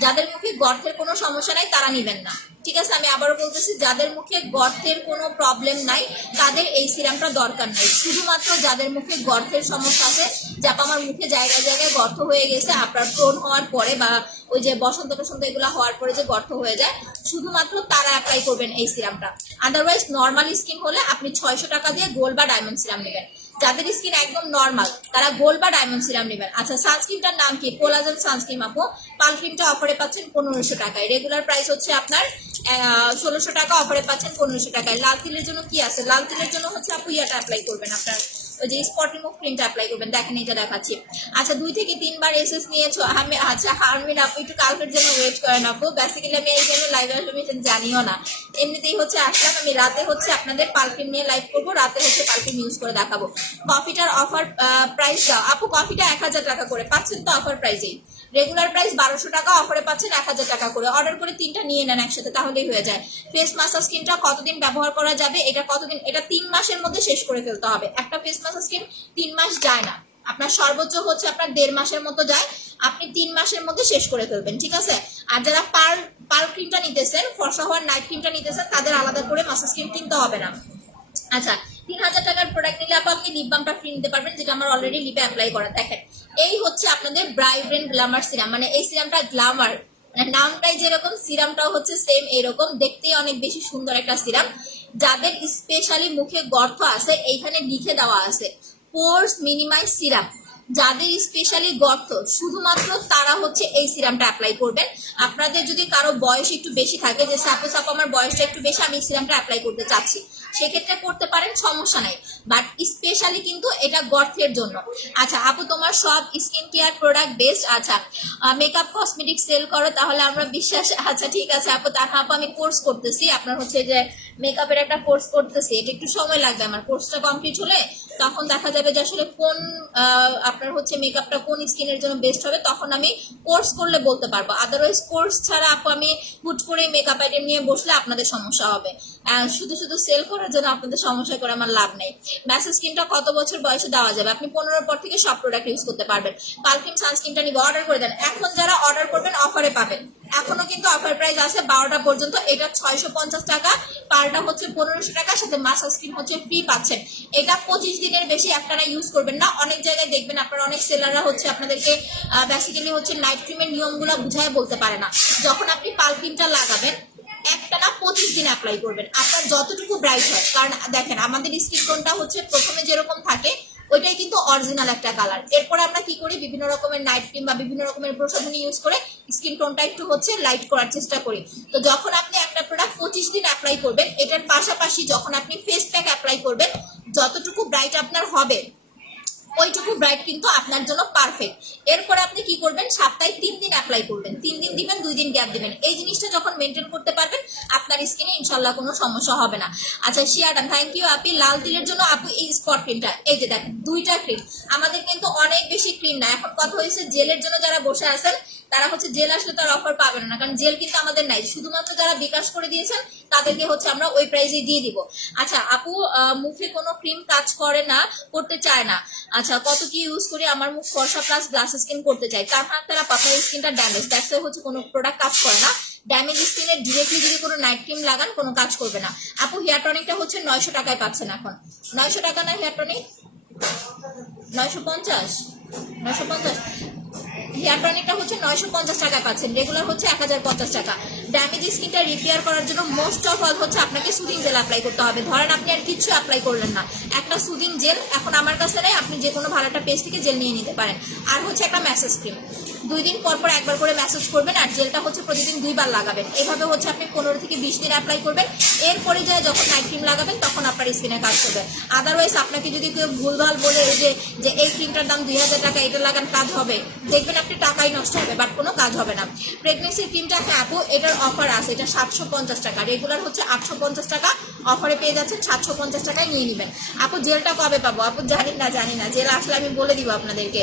যাদের মুখে গর্তের কোনো সমস্যা নাই তারা নেবেন না, ঠিক আছে? আমি আবারও বলতেছি, যাদের মুখে গর্তের কোনো প্রবলেম নাই তাদের এই সিরামটা দরকার নাই। শুধুমাত্র যাদের মুখে গর্তের সমস্যা আছে, যা আমার মুখে জায়গায় জায়গায় গর্ত হয়ে গেছে আপনার টোন হওয়ার পরে, বা ওই যে বসন্ত বসন্ত এগুলো হওয়ার পরে যে গর্ত হয়ে যায়, শুধুমাত্র তারা অ্যাপ্লাই করবেন এই সিরামটা। আদারওয়াইজ নর্মাল স্কিন হলে আপনি 600 টাকা দিয়ে গোল্ড বা ডায়মন্ড সিরাম নেবেন। যাদের স্কিন একদম নর্মাল তারা গোল্ড বা ডায়মন্ড সিরাম নেবেন। আচ্ছা, সানস্ক্রিনটার নাম কি? কোলাজেন সানস্ক্রিন আপু। পাল ক্রিমটা অফারে পাচ্ছেন 1500 টাকায়, রেগুলার প্রাইস হচ্ছে আপনার 1600 টাকা, অফারে পাচ্ছেন 1500 টাকায়। লাল তিলের জন্য কি আছে? লাল তিলের জন্য হচ্ছে আপু ইয়াটা অ্যাপ্লাই করবেন, আপনার ওই যে স্পট রিমুভ ক্রিমটা অ্যাপ্লাই করবেন। দেখেন এটা দেখাচ্ছি। আচ্ছা 2 থেকে 3 বার এসএস নিয়েছো আমি। আচ্ছা হারমিন আপু একটু কালকের জন্য ওয়েট করেন আপু, বেসিক্যালি আমি এই জন্য লাইভ আসলে জানিও না, এমনিতেই হচ্ছে আসলাম। আমি রাতে হচ্ছে আপনাদের পাল ক্রিম নিয়ে লাইভ করবো, রাতে হচ্ছে পাল ক্রিম ইউজ করে দেখাবো। কফিটার অফার প্রাইস দাও আপু। কফিটা 1000 টাকা করে পাচ্ছেন তো অফার প্রাইসেই, রেগুলার প্রাইস 1200 টাকা, অফারে পাচ্ছেন 1000 টাকা করে। অর্ডার করে 3টা নিয়ে নেন একসাথে, তাহলেই হয়ে যায়। ফেস মাসাজ ক্রিমটা কতদিন ব্যবহার করা যাবে? এটা কতদিন? এটা 3 মাসের মধ্যে শেষ করে ফেলতে হবে। একটা ফেস মাসাজ ক্রিম 3 মাস যায় না, আপনার সর্বোচ্চ হচ্ছে আপনার 1.5 মাসের মতো যায়, আপনি 3 মাসের মধ্যে শেষ করে ফেলবেন, ঠিক আছে? আর যারা পাল ক্রিমটা নিতেছেন, ফর্সা হওয়ার নাইট ক্রিমটা নিতেছেন, তাদের আলাদা করে মাসাজ ক্রিম কিনতে হবে না। আচ্ছা 3000 টাকার প্রোডাক্ট নিলে আপনি লিপ বামটা ফ্রি নিতে পারবেন, যেটা আমার অলরেডি লিপে অ্যাপ্লাই করা। দেখেন এই হচ্ছে আপনাদের ব্রাইব্রেন গ্ল্যামার সিরাম, মানে এই সিরামটা গ্ল্যামার, মানে নামটাই যেরকম সিরামটাও হচ্ছে সেম এরকম, দেখতেই অনেক বেশি সুন্দর একটা সিরাম। যাদের স্পেশালি মুখে গর্ত আছে, এইখানে লিখে দেওয়া আছে পোরস মিনিমাইজ সিরাম। যাদের স্পেশালি গর্ত, শুধুমাত্র তারা হচ্ছে এই সিরামটা অ্যাপ্লাই করবেন। আপনাদের যদি কারো বয়স একটু বেশি থাকে, যে সাপোজ আমার বয়সটা একটু বেশি, আমি সিরামটা অ্যাপ্লাই করতে চাচ্ছি, সেক্ষেত্রে করতে পারেন, সমস্যা নাই। বাট স্পেশালি কিন্তু এটা গর্তের জন্য। আচ্ছা আপু তোমার সব স্কিন কেয়ার প্রোডাক্ট বেস্ট। আচ্ছা মেকআপ কসমেটিক সেল করো তাহলে আমরা বিশ্বাস। আচ্ছা ঠিক আছে আপু, তাহলে আপু আমি কোর্স করতেছি, আপনার হচ্ছে যে মেকআপের একটা কোর্স করতেছি, এটা একটু সময় লাগবে। আমার কোর্সটা কমপ্লিট হলে তখন দেখা যাবে যে আসলে কোন আপনার হচ্ছে মেকআপটা কোন স্কিনের জন্য বেস্ট হবে, তখন আমি কোর্স করলে বলতে পারবো। আদারওয়াইজ কোর্স ছাড়া আপু আমি হুট করে মেকআপ আইটেম নিয়ে বসলে আপনাদের সমস্যা হবে। শুধু শুধু সেল করার জন্য আপনাদের সমস্যা করে আমার লাভ নেই। ম্যাসেজ স্কিনটা কত বছর বয়সে দেওয়া যাবে? আপনি 15 পর থেকে সব প্রোডাক্ট ইউজ করতে পারবেন। পালক্রিম সানস্ক্রিনটা নিবে, অর্ডার করে দেন। এখন যারা অর্ডার করবেন অফারে পাবেন, এখনো কিন্তু অফার প্রাইস আছে 12টা পর্যন্ত। এটা 650 টাকা, পারটা হচ্ছে 1500 টাকা, সাথে মাসাজ ক্রিম হচ্ছে ফ্রি পাচ্ছেন। এটা 25 দিনের বেশি একটানা ইউজ করবেন না। অনেক জায়গায় দেখবেন আপনারা অনেক সেলাররা হচ্ছে আপনাদেরকে বেসিক্যালি হচ্ছে নাইট ক্রিমের নিয়মগুলো বুঝায় বলতে পারে না। যখন আপনি পালক্রিমটা লাগাবেন একটানা 25 দিন অ্যাপ্লাই করবেন, আপনার যতটুকু ব্রাইট হয়। কারণ দেখেন আমাদের স্কিন টোনটা হচ্ছে প্রথমে যেরকম থাকে ওইটাই কিন্তু অরিজিনাল একটা কালার। এরপরে আমরা কি করি, বিভিন্ন রকমের নাইট ক্রিম বা বিভিন্ন রকমের প্রসাধনী ইউজ করে স্কিন টোনটা একটু হচ্ছে লাইট করার চেষ্টা করি। তো যখন আপনি একটা প্রোডাক্ট 25 দিন অ্যাপ্লাই করবেন, এটার পাশাপাশি যখন আপনি ফেস প্যাক অ্যাপ্লাই করবেন, যতটুকু ব্রাইট আপনার হবে ওইটুকু ব্রাইট কিন্তু আপনার জন্য পারফেক্ট। এরপরে আপনি কি করবেন, সপ্তাহে 3 দিন অ্যাপ্লাই করবেন, 3 দিন দিবেন, 2 দিন গ্যাপ দিবেন। এই জিনিসটা যখন মেনটেন করতে পারবেন আপনার স্কিনে ইনশাল্লাহ কোনো সমস্যা হবে না। আচ্ছা শিয়াডান থ্যাংক ইউ আপনি। লাল তিলের জন্য আপু এই স্পট ক্রিমটা, এই যে দেখেন 2টা ক্রিম, আমাদের কিন্তু অনেক বেশি ক্রিম না। এখন কথা হয়েছে জেলের জন্য যারা বসে আছেন তারা হচ্ছে জেল আসলে তার অফার পাবেন না, কারণ জেল কিন্তু আমাদের নাই। শুধুমাত্র যারা বিকাশ করে দিয়েছেন তাদেরকে হচ্ছে আমরা ওই প্রাইসে দিয়ে দিব। আচ্ছা আপু মুখে কোনো ক্রিম কাজ করে না, করতে চায় না। আচ্ছা কত কি ইউজ করি, আমার মুখ ফর্সা প্লাস গ্লাস স্কিন করতে চাই, তার তারা আপনার স্কিনটা ড্যামেজ, দ্যাটস ওয়াই হচ্ছে কোনো প্রোডাক্ট কাজ করে না। ড্যামেজ স্কিনে ডিরেক্টলি যদি কোনো নাইট ক্রিম লাগান কোনো কাজ করবে না। আপু হেয়ার টনিকটা হচ্ছে 900 টাকায় পাচ্ছেন এখন। 900 টাকা না হেয়ার টনিক? 950 950 হেয়ার টনিকটা হচ্ছে 950 টাকায় পাচ্ছেন, রেগুলার হচ্ছে 1050 টাকা। ড্যামেজ স্কিনটা রিপেয়ার করার জন্য মোস্ট অফ অল হচ্ছে আপনাকে সুদিং জেল অ্যাপ্লাই করতে হবে। ধরেন আপনি আর কিছু অ্যাপ্লাই করলেন না, একটা সুদিং জেল এখন আমার কাছে নেই, আপনি যে কোনো ভালো একটা পেস্ট থেকে জেল নিয়ে নিতে পারেন। আর হচ্ছে একটা ম্যাসেজ ক্রিম, 2 দিন পর পর একবার করে ম্যাসেজ করবেন, আর জেলটা হচ্ছে প্রতিদিন 2 বার লাগাবেন। এইভাবে হচ্ছে আপনি 15 থেকে 20 দিন অ্যাপ্লাই করবেন। এরপরে যায় যখন নাইট ক্রিম লাগাবেন তখন আপনার স্কিনে কাজ করবে। আদারওয়াইজ আপনাকে যদি কেউ ভুলভাল বলে যে এই ক্রিমটার দাম 2000 টাকা, এটা লাগান কাজ হবে, দেখবেন আপনি টাকাই নষ্ট হবে, বাট কোনো কাজ হবে না। প্রেগনেন্সির ক্রিমটা আপু এটার অফার আছে, এটা 750 টাকা, রেগুলার হচ্ছে 850 টাকা, অফারে পেয়ে যাচ্ছেন 750 টাকায় নিয়ে নেবেন। আপু জেলটা কবে পাবো? আপু জানি না, জেল আসলে আমি বলে দিব আপনাদেরকে।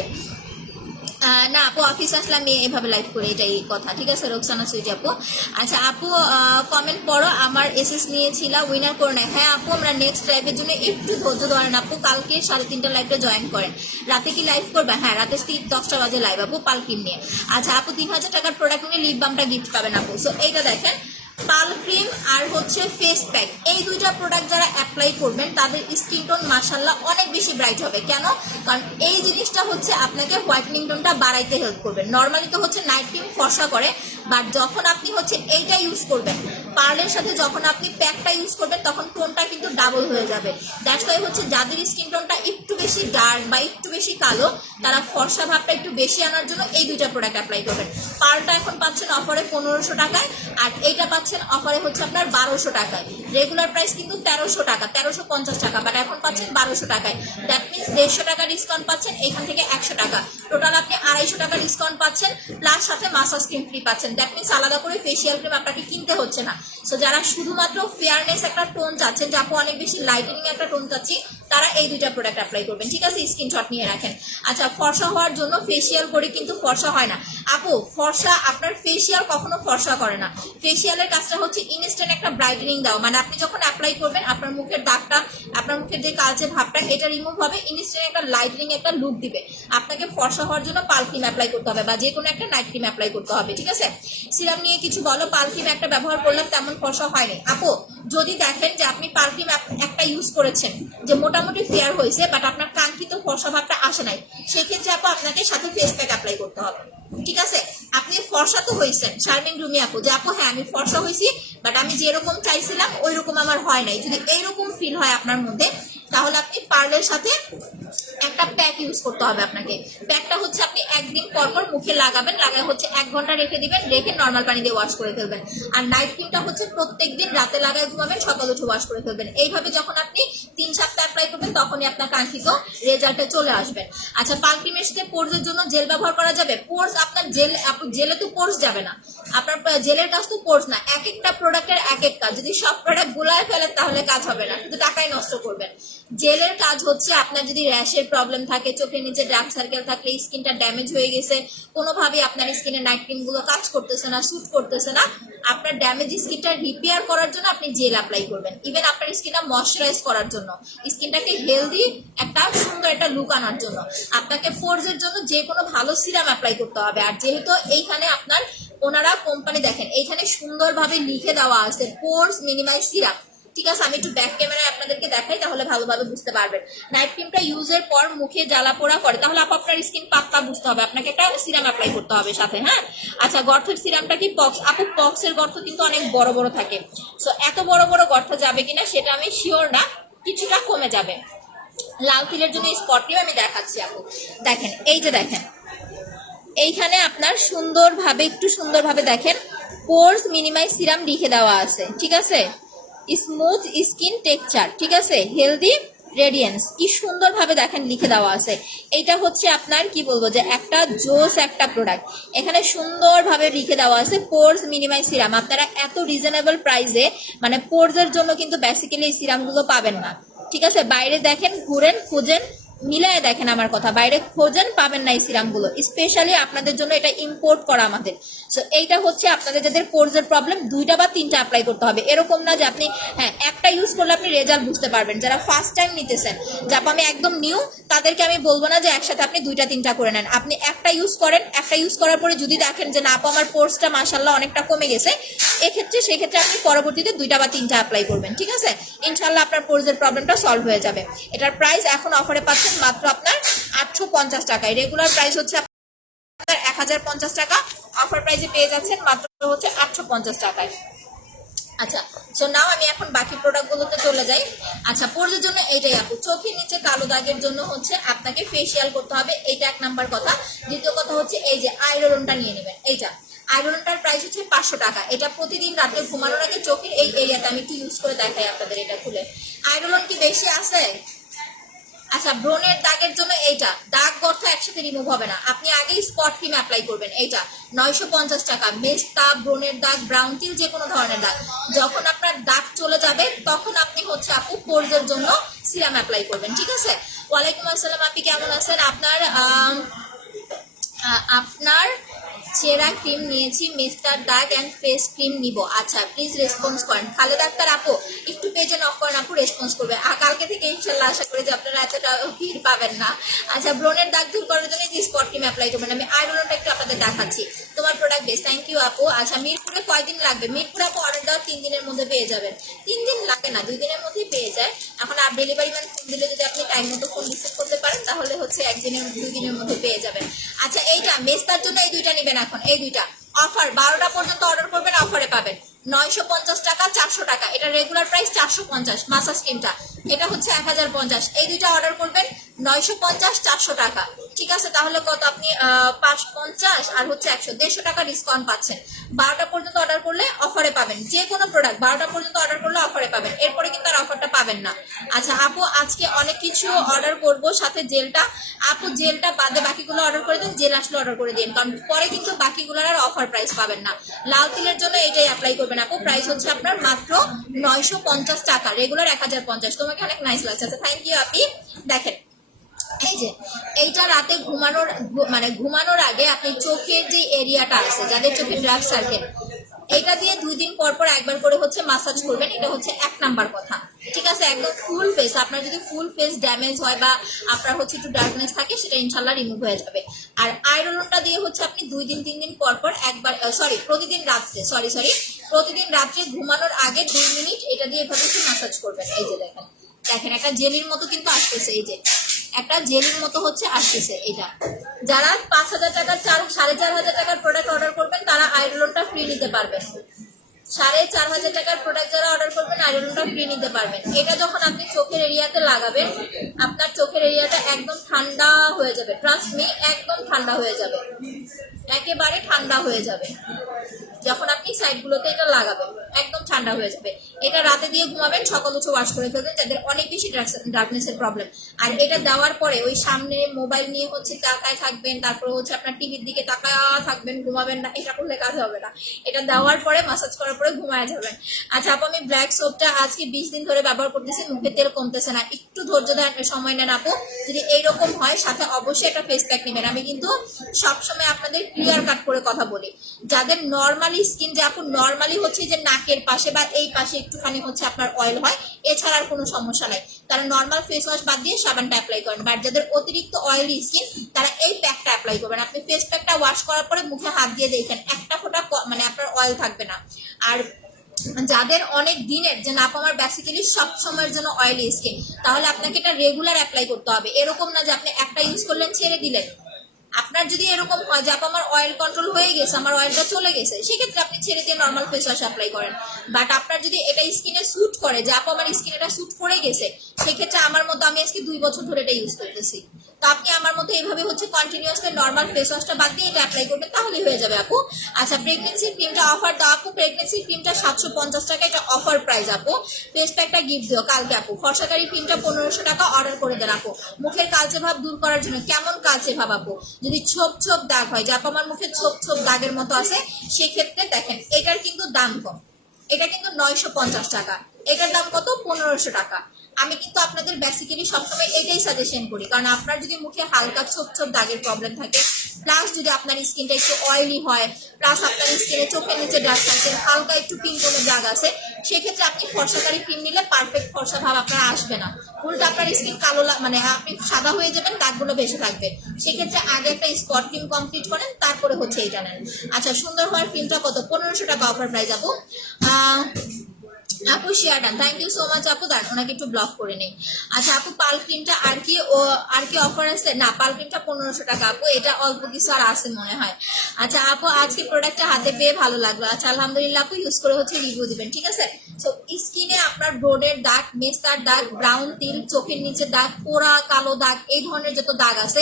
না আপু অফিস আসলে আমি এভাবে লাইভ করি, এটাই কথা, ঠিক আছে রোকসানা সুইটি আপু। আচ্ছা আপু কমেন্ট পড়ো, আমার এসএস নিয়েছিলাম উইনার করে নেয়। হ্যাঁ আপু আমরা নেক্সট লাইভের জন্য একটু ধৈর্য ধরেন আপু, কালকে 3:30 লাইভটা জয়েন করেন। রাতে কি লাইভ করবে? হ্যাঁ রাতে 10টা বাজে লাইভ আপু পালক্রিম নিয়ে। আচ্ছা আপু 3000 টাকার প্রোডাক্ট নিয়ে লিপ বামটা গিফট পাবেন আপু। সো এইটা দেখেন পাল ক্রিম আর হচ্ছে ফেস প্যাক, এই 2টা প্রোডাক্ট যারা অ্যাপ্লাই করবেন তাদের স্কিন টোন মাশাআল্লাহ অনেক বেশি ব্রাইট হবে। কেন? কারণ এই জিনিসটা হচ্ছে আপনাকে হোয়াইটনিং টোনটা বাড়াইতে হেল্প করবে। নর্মালি তো হচ্ছে নাইট ক্রিম ফর্সা করে, বাট যখন আপনি হচ্ছে এইটা ইউজ করবেন পার্লের সাথে, যখন আপনি প্যাকটা ইউজ করবেন তখন টোনটা কিন্তু ডাবল হয়ে যাবে। দ্যাটস ওয়াই হচ্ছে যাদের স্কিন টোনটা একটু বেশি ডার্ক বা একটু বেশি কালো, তারা ফর্সা ভাবটা একটু বেশি আনার জন্য এই 2টা প্রোডাক্ট অ্যাপ্লাই করবেন। পার্লটা এখন পাচ্ছেন অফারে 1500 টাকায়, আর এইটা পাচ্ছেন অফারে হচ্ছে আপনার 1200 টাকায়। রেগুলার প্রাইস কিন্তু 1300 টাকা, 1350 টাকা, বাট এখন পাচ্ছেন 1200 টাকায়। দ্যাট মিনস 150 টাকা ডিসকাউন্ট পাচ্ছেন, এখান থেকে 100 টাকা, টোটাল আপনি 250 টাকা ডিসকাউন্ট পাচ্ছেন, প্লাস সাথে মাসাজ ক্রিম ফ্রি পাচ্ছেন। দ্যাট মিনস আলাদা করে ফেসিয়াল ক্রিম আপনাকে কিনতে হচ্ছে না। সো যারা শুধুমাত্র ফেয়ারনেস একটা টোন চাচ্ছেন, যে আপু অনেক বেশি লাইটেনিং একটা টোন চাচ্ছি, তারা এই 2টা প্রোডাক্ট অ্যাপ্লাই করবেন, ঠিক আছে স্ক্রিনশট নিয়ে রাখেন। আচ্ছা ফর্সা হওয়ার জন্য ফেসিয়াল করে কিন্তু ফর্সা হয় না আপু, ফর্সা আপনার ফেসিয়াল কখনো ফর্সা করে না। ফেসিয়ালের কাজটা হচ্ছে ইনস্ট্যান্ট একটা ব্রাইটেনিং দাও, মানে আপনি যখন অ্যাপ্লাই করবেন আপনার মুখের দাগটা, আপনার মুখের যে কালচে ভাবটা, এটা রিমুভ হবে, ইনস্ট্যান্ট একটা লাইটেনিং একটা লুক দিবে। আপনাকে ফর্সা হওয়ার জন্য পাল ক্রিম অ্যাপ্লাই করতে হবে বা যে কোনো একটা নাইট ক্রিম অ্যাপ্লাই করতে হবে, ঠিক আছে। সিরাম নিয়ে কিছু বলো, পাল ক্রিম একটা ব্যবহার করলাম তেমন ফর্সা হয়নি আপু। যদি দেখেন যে আপনি পাল ক্রিম একটা ইউজ করেছেন যে মোটামুটি ফেয়ার হয়েছে, বাট আপনার কাঙ্ক্ষিত ফর্সা ভাবটা আসে নাই, সেক্ষেত্রে আপু আপনাকে সাথে ফেস প্যাক অ্যাপ্লাই করতে হবে, ঠিক আছে। আপনি ফর্সা তো হয়েছেন, শারমিন রুমি আপু, যে আপু হ্যাঁ আমি ফর্সা হয়েছি, বাট আমি যেরকম চাইছিলাম ওই রকম আমার হয় নাই, যদি এইরকম ফিল হয় আপনার মধ্যে, তাহলে আপনি পার্লের সাথে একটা প্যাক ইউজ করতে হবে আপনাকে। প্যাকটা হচ্ছে আপনি একদিন পর পর মুখে লাগাবেন, লাগায় হচ্ছে 1 ঘন্টা রেখে দিবেন, রেখে নর্মাল পানি দিয়ে ওয়াশ করে ফেলবেন। আর নাইট ক্রিমটা হচ্ছে প্রত্যেকদিন রাতে লাগায় ঘুমাবেন, সকালে উঠে ওয়াশ করে ফেলবেন। এইভাবে যখন আপনি 3 সপ্তাহ অ্যাপ্লাই করবেন তখনই আপনার কাঙ্ক্ষিত রেজাল্টে চলে আসবেন। আচ্ছা, পাল ক্রিমের সাথে পোর্সের জন্য জেল ব্যবহার করা যাবে। পোর্স আপনার জেলে তো পোর্স যাবে না, আপনার জেলের কাজ তো পোর্স না। এক একটা প্রোডাক্টের এক এক কাজ, যদি সব প্রোডাক্ট গুলায় ফেলেন তাহলে কাজ হবে না, শুধু টাকাই নষ্ট করবেন। জেলের কাজ হচ্ছে আপনার যদি র্যাশের প্রবলেম থাকে, চোখের নিচে ডার্ক সার্কেল থাকলে, স্কিনটা ড্যামেজ হয়ে গেছে, কোনোভাবে আপনার স্কিনে নাইট ক্রিম গুলো কাজ করতেছে না, স্যুট করতেছে না, আপনার ড্যামেজ স্কিনটা রিপেয়ার করার জন্য আপনি জেল অ্যাপ্লাই করবেন। ইভেন আপনার স্কিনটা ময়শ্চারাইজ করার জন্য, স্কিনটাকে হেলদি একটা সুন্দর একটা লুক আনার জন্য আপনাকে পোর্সের জন্য যে কোনো ভালো সিরাম অ্যাপ্লাই করতে হবে। আর যেহেতু এইখানে আপনার ওনারা কোম্পানি দেখেন এইখানে সুন্দরভাবে লিখে দেওয়া আছে পোর্স মিনিমাইজ সিরাম, ঠিক আছে। আমি একটু ব্যাক ক্যামেরায় আপনাদেরকে দেখাই, তাহলে ভালোভাবে বুঝতে পারবেন। নাইট ক্রিমটা ইউজের পর মুখে জ্বালা পোড়া করে, তাহলে আপনার স্কিন পাতলা বুঝতে হবে, আপনাকে একটা সিরাম অ্যাপ্লাই করতে হবে সাথে। হ্যাঁ, আচ্ছা, গর্তের সিরামটা কি পক্স? পক্সের গর্ত কিন্তু অনেক বড় বড় থাকে, সো এত বড় বড় গর্ত যাবে কিনা সেটা আমি শিওর না, কিছুটা কমে যাবে। লাল তিলের জন্য স্পট ক্রিম আমি দেখাচ্ছি আপু, দেখেন এই যে দেখেন এইখানে আপনার একটু সুন্দরভাবে দেখেন পোর্স মিনিমাইজ সিরাম লিখে দেওয়া আছে, ঠিক আছে। স্মুথ স্কিন টেক্সচার, ঠিক আছে, হেলদি রেডিয়েন্স, কি সুন্দরভাবে দেখেন লিখে দেওয়া আছে। এইটা হচ্ছে আপনার কি বলবো যে একটা জোস একটা প্রোডাক্ট, এখানে সুন্দরভাবে লিখে দেওয়া আছে পোর্স মিনিমাইজ সিরাম। আপনারা এত রিজনেবল প্রাইসে মানে পোর্সের জন্য কিন্তু বেসিক্যালি এই সিরামগুলো পাবেন না, ঠিক আছে। বাইরে দেখেন, ঘুরেন, খুঁজেন, মিলায় দেখেন আমার কথা, বাইরে খোঁজেন, পাবেন না এই সিরামগুলো। স্পেশালি আপনাদের জন্য এটা ইম্পোর্ট করা আমাদের। সো এইটা হচ্ছে আপনাদের যাদের পোর্সের প্রবলেম 2টা বা 3টা অ্যাপ্লাই করতে হবে, এরকম না যে আপনি হ্যাঁ একটা ইউজ করলে আপনি রেজাল্ট বুঝতে পারবেন। যারা ফার্স্ট টাইম নিতেছেন, যাপ আমি একদম নিউ, তাদেরকে আমি বলবো না যে একসাথে আপনি 2টা 3টা করে নেন। আপনি একটা ইউজ করেন, একটা ইউজ করার পরে যদি দেখেন যে না আপু আমার পোর্সটা মাশাআল্লাহ অনেকটা কমে গেছে, সেক্ষেত্রে আপনি পরবর্তীতে 2টা বা 3টা অ্যাপ্লাই করবেন, ঠিক আছে। ইনশাআল্লাহ আপনার পোর্সের প্রবলেমটা সলভ হয়ে যাবে। এটার প্রাইস এখন অফারে পাচ্ছেন মাত্র আপনার 850 টাকায়। রেগুলার প্রাইস হচ্ছে আপনার 1050 টাকা, অফার প্রাইসে পেয়ে যাচ্ছেন মাত্র হচ্ছে 850 টাকায়। আচ্ছা, সো নাও আমি এখন বাকি প্রোডাক্টগুলোতে চলে যাই। আচ্ছা, পোর্সের জন্য এইটাই আপু, চোখের নিচে কালো দাগের জন্য হচ্ছে আপনাকে ফেসিয়াল করতে হবে, এইটা 1 নাম্বার কথা। দ্বিতীয় কথা হচ্ছে এই যে আইরনটা নিয়ে নেবেন, এইটা আইরনটার প্রাইস হচ্ছে 500 টাকা। এটা প্রতিদিন রাতে ঘুমানোর আগে চোখের এই এরিয়াতে আমি একটু ইউজ করে দেখাই আপনাদের, এটা খুলে। আইরন কি বেশি আছে? আচ্ছা, ব্রণের দাগের জন্য এইটা, দাগ গর্ত একসাথে রিমুভ হবে না, আপনি আগেই স্পট ক্রিম অ্যাপ্লাই করবেন। এইটা 950 টাকা। মেস্তা, ব্রণের দাগ, ব্রাউন তিল, যে কোনো ধরনের দাগ, যখন আপনার দাগ চলে যাবে তখন আপনি হচ্ছে আপু পোর্সের জন্য সিরাম অ্যাপ্লাই করবেন, ঠিক আছে। ওয়ালাইকুম আসসালাম, আপনি কেমন আছেন? আপনার চেরা ক্রিম নিয়েছি, মেস্টার দাগ অ্যান্ড ফেস ক্রিম নিব। আচ্ছা, প্লিজ রেসপন্স করেন। খালেদা আক্তার আপু একটু পেজে নক করেন, আপু রেসপন্স করবে। কালকে থেকে ইনশাল্লাহ আশা করি যে আপনারা এতটা ভিড় পাবেন না। আচ্ছা, ব্রণের দাগ দূর করার জন্য যে স্পট ক্রিম অ্যাপ্লাই করবেন, আমি আইরনটা একটু আপনাদের দেখাচ্ছি। তোমার প্রোডাক্ট বেস্ট, থ্যাংক ইউ আপু। আচ্ছা, মিরপুরে কয়দিন লাগবে? মিরপুরে আপু অর্ডার দেওয়া 3 দিনের মধ্যে পেয়ে যাবেন। 3 দিন লাগে না, 2 দিনের মধ্যেই পেয়ে যায়। এখন ডেলিভারি ম্যান ফোন দিলে যদি আপনি টাইম মতো ফোন রিসিভ করতে পারেন তাহলে হচ্ছে 2 দিনের মধ্যে পেয়ে যাবেন। আচ্ছা, এইটা মেস্তার জন্য এই 2টা নেবেন। এখন এই 2টা অফার 12টা পর্যন্ত অর্ডার করবেন, অফারে পাবেন 950 টাকা, 400 টাকা। এটা রেগুলার প্রাইস 450। মাসাজ ক্রিমটা এটা হচ্ছে 1050। এই 2টা অর্ডার করবেন 950 400 টাকা, ঠিক আছে। তাহলে কত আপনি 550 আর হচ্ছে 100 টাকা ডিসকাউন্ট পাচ্ছেন। 12টা পর্যন্ত অর্ডার করলে অফারে পাবেন, যে কোনো প্রোডাক্ট 12টা পর্যন্ত অর্ডার করলে অফারে পাবেন, এরপরে কিন্তু আর অফারটা পাবেন না। আচ্ছা আপু, আজকে অনেক কিছু অর্ডার করব, সাথে জেলটা। আপু জেলটা বাদে বাকিগুলো অর্ডার করে দিন, জেল আসলে অর্ডার করে দিন, কারণ পরে কিন্তু বাকিগুলোর আর অফার প্রাইস পাবেন না। লাল তিলের জন্য এটাই অ্যাপ্লাই করবেন আপু, প্রাইস হচ্ছে আপনার মাত্র 950 টাকা, রেগুলার 1050। তোমাকে অনেক নাইস লাগছে। আচ্ছা, থ্যাংক ইউ আপি। দেখেন এই যে এইটা রাতে ঘুমানোর আগে আপনি চোখের যে এরিয়াটা আছে, যাদের চোখে ডার্ক সার্কেল, এটা দিয়ে 2 দিন পর পর একবার করে হচ্ছে মাসাজ করবেন। এটা হচ্ছে 1 নাম্বার কথা, ঠিক আছে। একদম ফুল ফেস, আপনার যদি ফুল ফেস ড্যামেজ হয় বা আপনার হচ্ছে একটু ডার্কনেস থাকে, সেটা ইনশাল্লাহ রিমুভ হয়ে যাবে। আর আয়রনটা দিয়ে হচ্ছে আপনি 2 দিন 3 দিন পর পর একবার, প্রতিদিন রাত্রে ঘুমানোর আগে 2 মিনিট এটা দিয়ে এভাবে একটু মাসাজ করবেন। এই যে দেখেন একটা জেলির মতো কিন্তু আসতেছে, এই যে একটা জেলির মতো হচ্ছে আসতেছে। এটা যারা 5000 টাকার 4500 টাকার প্রোডাক্ট অর্ডার করবেন তারা আয়রনটা ফ্রি নিতে পারবেন। 4500 টাকার প্রোডাক্ট যারা অর্ডার করবেন আয়রনটা ফ্রি নিতে পারবেন। এটা যখন আপনি চোখের এরিয়াতে লাগাবেন, আপনার চোখের এরিয়াটা একদম ঠান্ডা হয়ে যাবে, ট্রাস্ট মি, একদম ঠান্ডা হয়ে যাবে, একেবারে ঠান্ডা হয়ে যাবে যখন আপনি সাইডগুলোতে এটা লাগাবেন। একদম ঠান্ডা হয়ে যাবে। এটা রাতে দিয়ে ঘুমাবেন, সকাল উঠে ওয়াশ করে ফেলবেন যাদের অনেক বেশি ডার্কনেসের প্রবলেম। আর এটা দেওয়ার পরে ওই সামনে মোবাইল নিয়ে হচ্ছে তাকায় থাকবেন, তারপরে হচ্ছে আপনার টিভির দিকে তাকায় থাকবেন, ঘুমাবেন না, এটা করলে কাজ হবে না। এটা দেওয়ার পরে মাসাজ করার পরে ঘুমায় যাবেন। আচ্ছা আপু, আমি ব্ল্যাক সোপটা আজকে 20 দিন ধরে ব্যবহার করতেছি, মুখে তেল কমতেছে না, একটু ধৈর্য দেন, সময় নেন আপু। যদি এইরকম হয় সাথে অবশ্যই একটা ফেস প্যাক নেবেন। আমি কিন্তু সবসময় আপনাদের ক্লিয়ার কাট করে কথা বলি, যাদের নর্মালি স্কিন, যে আপু নর্মালি হচ্ছে যে নাকের পাশে বা এই পাশে একটুখানি হচ্ছে আপনার অয়েল হয়, এছাড়া আর কোনো সমস্যা নাই, তারা নর্মাল ফেস ওয়াশ বাদ দিয়ে সাবানটা অ্যাপ্লাই করেন। বাট যাদের অতিরিক্ত অয়েলি স্কিন তারা এই প্যাকটা অ্যাপ্লাই করবেন। আপনি ফেস প্যাকটা ওয়াশ করার পরে মুখে হাত দিয়ে দেখেন একটা ফোঁটা মানে আপনার অয়েল থাকবে না। আর যাদের অনেক দিনের, যে নাপ আমার বেসিক্যালি সব সময়ের জন্য অয়েলি স্কিন, তাহলে আপনাকে এটা রেগুলার অ্যাপ্লাই করতে হবে। এরকম না যে আপনি একটা ইউজ করলেন ছেড়ে দিলেন। আপনার যদি এরকম হয় যে আমার অয়েল কন্ট্রোল হয়ে গেছে, আমার অয়েলটা চলে গেছে, সেক্ষেত্রে আপনি ছেড়ে দিয়ে নর্মাল ফেস ওয়াশ অ্যাপ্লাই করেন। বাট আপনার যদি এটা স্কিনে স্যুট করে, যে আমার স্কিনে এটা স্যুট করে গেছে, সেক্ষেত্রে আমার মতো আমি আজকে 2 বছর ধরে এটা ইউজ করতেছি, তো আপনি আমার মতো এইভাবে হচ্ছে কন্টিনিউয়াসলি নর্মাল ফেস ওয়াশটা বাদ দিয়ে এটা অ্যাপ্লাই করবেন, তাহলেই হয়ে যাবে আপু। আচ্ছা প্রেগনেন্সির ক্রিমটা অফার দাও আপু, প্রেগনেন্সির ক্রিমটা 750 টাকা, এটা অফার প্রাইস আপু। ফেস প্যাকটা গিফট দিও কালকে আপু। ফর্সাকারি ক্রিমটা 1500 টাকা, অর্ডার করে দেন আপু। মুখের কালচে ভাব দূর করার জন্য। কেমন কালচে ভাব আপু? যদি ছোপ ছোপ দাগ হয়, যে আপু আমার মুখে ছোপ ছোপ দাগের মতো আছে, সেক্ষেত্রে দেখেন এটার কিন্তু দাম কম, এটা কিন্তু 950 টাকা, এটার দাম কত? 1500 টাকা। আমি কিন্তু আপনাদের বেসিক্যালি সবসময় এটাই সাজেশন করি, কারণ আপনার যদি মুখে হালকা ছোপ ছোপ দাগের প্রবলেম থাকে, প্লাস যদি আপনার স্কিনটা একটু অয়েলি হয়, প্লাস আপনার স্কিনে চোখের নিচে ডার্ক সার্কেল, হালকা একটু পিঙ্কলের দাগ আছে, সেক্ষেত্রে আপনি ফর্সাকারি ক্রিম নিলে পারফেক্ট ফর্সা ভাব আপনার আসবে না, উল্টো আপনার স্কিন কালো, মানে আপনি সাদা হয়ে যাবেন, দাগগুলো বেশি থাকবে। সেক্ষেত্রে আগে একটা স্পট ক্রিম কমপ্লিট করেন, তারপরে হচ্ছে এইটা নেন। আচ্ছা সুন্দর হওয়ার ক্রিমটা কত? 1500 টাকা অফার প্রাইস আপু। আপু share done, thank you so much আপু। দাঁড়ান ওনাকে একটু ব্লক করে নেই। আচ্ছা আপু পাল ক্রিমটা আর কি অফার আছে? না, পাল ক্রিমটা 1500 টাকা আপু, এটা অল্প কিছু আর আছে মনে হয়। আচ্ছা আপু আজকে প্রোডাক্টটা হাতে পেয়ে ভালো লাগলো। আচ্ছা আলহামদুলিল্লাহ আপু, ইউজ করে হচ্ছে রিভিউ দিবেন, ঠিক আছে? সো স্কিনে আপনার ব্রোডের দাগ, মেস্তার দাগ, ব্রাউন তিল, চোখের নিচে দাগ, পোড়া কালো দাগ, এই ধরনের যত দাগ আছে,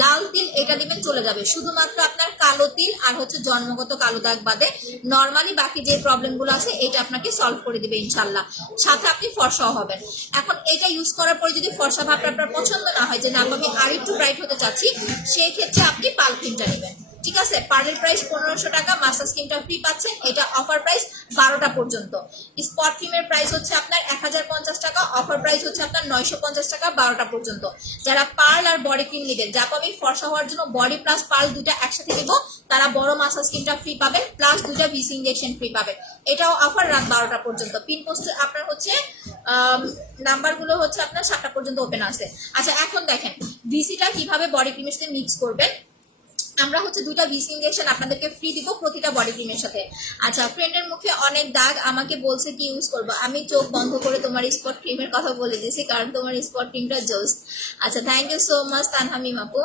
লাল তিল এটা দিবেন চলে যাবে। শুধুমাত্র আপনার কালো তিল আর হচ্ছে জন্মগত কালো দাগ বাদে নর্মালি বাকি যে প্রবলেমগুলো আছে এটা আপনাকে সলভ করে দিবে ইনশাল্লাহ। সাথে আপনি ফর্সাও হবেন। এখন এটা ইউজ করার পরে যদি ফর্সা ভাবটা আপনার পছন্দ না হয়, যে না আমি আর একটু ব্রাইট হতে চাচ্ছি, সেই ক্ষেত্রে আপনি পাল ক্রিমটা নেবেন, ঠিক আছে? পার্লের প্রাইস 1500 টাকা, মাসাজ ক্রিমটা ফ্রি পাচ্ছেন, এটা অফার প্রাইস 12টা পর্যন্ত। স্পট ক্রিমের প্রাইস হচ্ছে আপনার 1050 টাকা, অফার প্রাইস হচ্ছে আপনার 950 টাকা 12টা পর্যন্ত। যারা পার্ল আর বডি ক্রিম নেবেন, যাকে আমি ফর্সা হওয়ার জন্য বডি প্লাস পার্ল দুটা একসাথে দেব, তারা বড় মাসাজ ক্রিমটা ফ্রি পাবেন, প্লাস 2টা ভিসি ইনজেকশন ফ্রি পাবেন। এটাও অফার রাত 12টা পর্যন্ত। পিন পোস্ট আপনার হচ্ছে নাম্বারগুলো হচ্ছে আপনার 7টা পর্যন্ত ওপেন আছে। আচ্ছা এখন দেখেন ভিসিটা কিভাবে বডি ক্রিমের সাথে মিক্স করবেন। আমরা হচ্ছে 2টা ভিসি ইনজেকশন আপনাদেরকে ফ্রি দিব প্রতিটা বডি ক্রিমের সাথে। আচ্ছা ফ্রেন্ডের মুখে অনেক দাগ, আমাকে বলছে কি ইউজ করবো, আমি চোখ বন্ধ করে তোমার স্পট ক্রিমের কথা বলে দিয়েছি, কারণ তোমার স্পট ক্রিমটা জোস। আচ্ছা thank you so much Tanhamim আপু।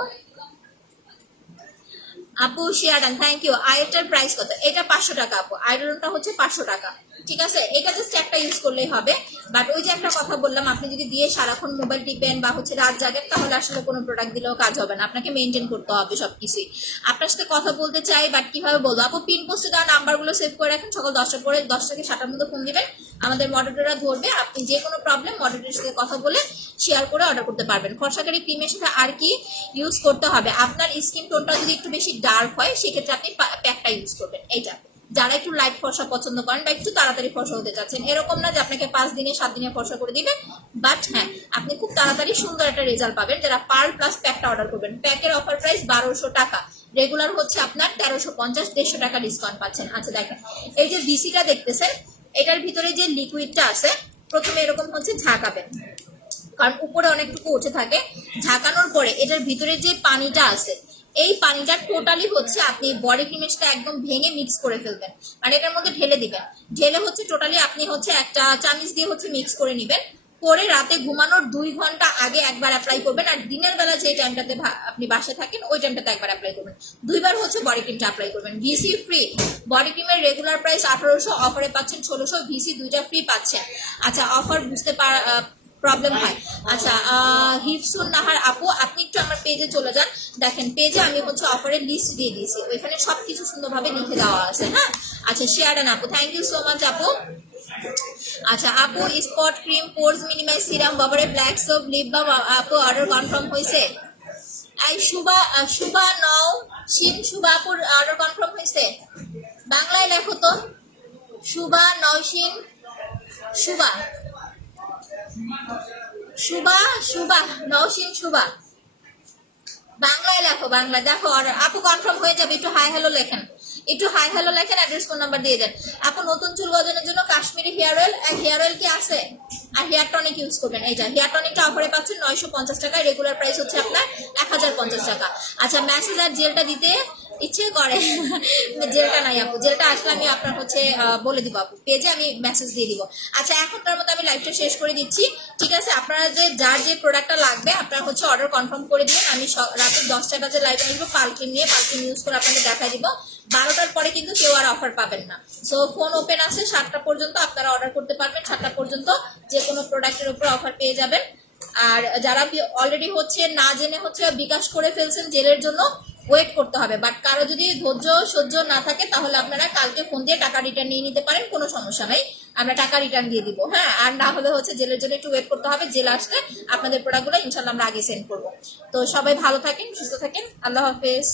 আপু শেয়ার ডান, থ্যাংক ইউ। আইটার প্রাইস কত? এটা 500 টাকা আপু, আইরনটা হচ্ছে 500 টাকা, ঠিক আছে? এটা জাস্ট একটা ইউজ করলেই হবে। বাট ওই যে একটা কথা বললাম, আপনি যদি দিয়ে সারাক্ষণ মোবাইল টিপেন বা হচ্ছে রাত জাগেন, তাহলে আসলে কোনো প্রোডাক্ট দিলেও কাজ হবে না, আপনাকে মেনটেন করতে হবে সবকিছুই। আপনার সাথে কথা বলতে চাই, বাট কিভাবে বলবো আপু? পিন পোস্টে দেওয়া নাম্বারগুলো সেভ করে রাখেন, সকাল 10টার পরে 10 থেকে 7টার মধ্যে ফোন দিবেন, আমাদের মডারেটররা ধরবে। আপনি যে কোনো প্রবলেম মডারেটরের সাথে কথা বলে শেয়ার করে অর্ডার করতে পারবেন। ফর্সাকারি ক্রিমের সাথে আর কি ইউজ করতে হবে? আপনার স্কিন টোনটা যদি একটু বেশি ডার্ক হয়, সেক্ষেত্রে আপনি প্যাকটা ইউজ করবেন। এইটা যারা একটু লাইট ফর্সা পছন্দ করেন বা একটু তাড়াতাড়ি ফর্সা হতে চাচ্ছেন, এরকম না যে আপনাকে 5 দিনে 7 দিনে ফর্সা করে দিবে, বাট হ্যাঁ আপনি খুব তাড়াতাড়ি সুন্দর একটা রেজাল্ট পাবেন যারা পার্ল প্লাস প্যাকটা অর্ডার করবেন। প্যাকের অফার প্রাইস 1200 টাকা, রেগুলার হচ্ছে আপনার 1350, 150 টাকা ডিসকাউন্ট পাচ্ছেন। আচ্ছা দেখেন এই যে ভিসিটা দেখতেছেন, এটার ভিতরে যে লিকুইডটা আছে, প্রথমে এরকম হচ্ছে ঝাঁকাবেন, কারণ উপরে অনেকটুকু উঠে থাকে। ঝাঁকানোর পরে এটার ভিতরে যে পানিটা আছে, এই পানিটা টোটালি হচ্ছে আপনি বডি ক্রিমের সাথে একদম ভেঙে মিক্স করে ফেলবেন, মানে এটার মধ্যে ঢেলে দিবেন। ঢেলে হচ্ছে টোটালি আপনি হচ্ছে একটা চামিচ দিয়ে হচ্ছে মিক্স করে নিবেন। করে রাতে ঘুমানোর 2 ঘন্টা আগে একবার অ্যাপ্লাই করবেন, আর দিনের বেলা যে টাইমটাতে আপনি বাসায় থাকেন ওই টাইমটাতে একবার অ্যাপ্লাই করবেন। 2বার হচ্ছে বডি ক্রিমটা অ্যাপ্লাই করবেন। ভিসি ফ্রি, বডি ক্রিমের রেগুলার প্রাইস 1800, অফারে পাচ্ছেন 1600, ভিসি 2টা ফ্রি পাচ্ছেন। আচ্ছা অফার বুঝতে প্রবলেম হয়। আচ্ছা হিফসুন নাহার আপু, আপনি একটু আমার পেজে চলে যান, দেখেন পেজে আমি হচ্ছে অফারের লিস্ট দিয়ে দিয়েছি, ওইখানে সবকিছু সুন্দরভাবে লিখে দেওয়া আছে। হ্যাঁ আচ্ছা শেয়ার দেন আপু, থ্যাংক ইউ সো মাচ আপু। আচ্ছা আপু স্পট ক্রিম পোর্স মিনিমাইজ সিরাম বাবারে ব্ল্যাক সোপ লিপ বাম আপু অর্ডার কনফার্ম হয়েছে? এই শুভা শুভা নও শিন শুভা আপুর অর্ডার কনফার্ম হয়েছে? বাংলায় লেখো তো, শুভা নওশিন শুভা শুভা শুভা নওশিন শুভা, বাংলায় লেখো, বাংলা দেখো অর্ডার আপু কনফার্ম হয়ে যাবে। একটু হাই হ্যালো লেখেন, একটু হাই হ্যালো লেখেন, অ্যাড্রেস ফোন নাম্বার দিয়ে দেন। আপু নতুন চুল গজানোর জন্য Kashmiri hair oil, hair oil কি আছে? আর হেয়ার টনিক ইউজ করবেন। এই যা হেয়ার টনিকটা অফারে পাচ্ছেন 950 টাকায়, রেগুলার প্রাইস হচ্ছে আপনার 1050 টাকা। আচ্ছা ম্যাসেজ আর জেলটা দিতে ইচ্ছে করে জেলটা নাই আপু, জেলটা আসলে আমি আপনার হচ্ছে বলে দিব আপু, পেজে আমি মেসেজ দিয়ে দিব। আচ্ছা এখনকার মতো আমি লাইভটা শেষ করে দিচ্ছি, ঠিক আছে? আপনারা যে যার যে প্রোডাক্টটা লাগবে আপনারা হচ্ছে অর্ডার কনফার্ম করে দিন। আমি রাতে 10টা বাজে লাইভে আসবো পালকিন নিয়ে, পালকিন ইউজ করে আপনাদের দেখা দিব। 12টার পরে কিন্তু কেউ আর অফার পাবেন না। সো ফোন ওপেন আছে 7টা পর্যন্ত, আপনারা অর্ডার করতে পারবেন। 7টা পর্যন্ত যে কোনো প্রোডাক্টের উপর অফার পেয়ে যাবেন। আর যারা অলরেডি হচ্ছে না জেনে হচ্ছে বিকাশ করে ফেলছেন জেলের জন্য, ওয়েট করতে হবে। বাট কারো যদি ধৈর্য সহ্য না থাকে তাহলে আপনারা কালকে ফোন দিয়ে টাকা রিটার্ন নিয়ে নিতে পারেন, কোনো সমস্যা নাই, আমরা টাকা রিটার্ন দিয়ে দিব। হ্যাঁ আর না হলে হচ্ছে জেলের জন্য একটু ওয়েট করতে হবে, জেল আসলে আপনাদের প্রোডাক্টগুলো ইনশাল্লাহ আমরা আগে সেন্ড করবো। তো সবাই ভালো থাকেন, সুস্থ থাকেন, আল্লাহ হাফেজ।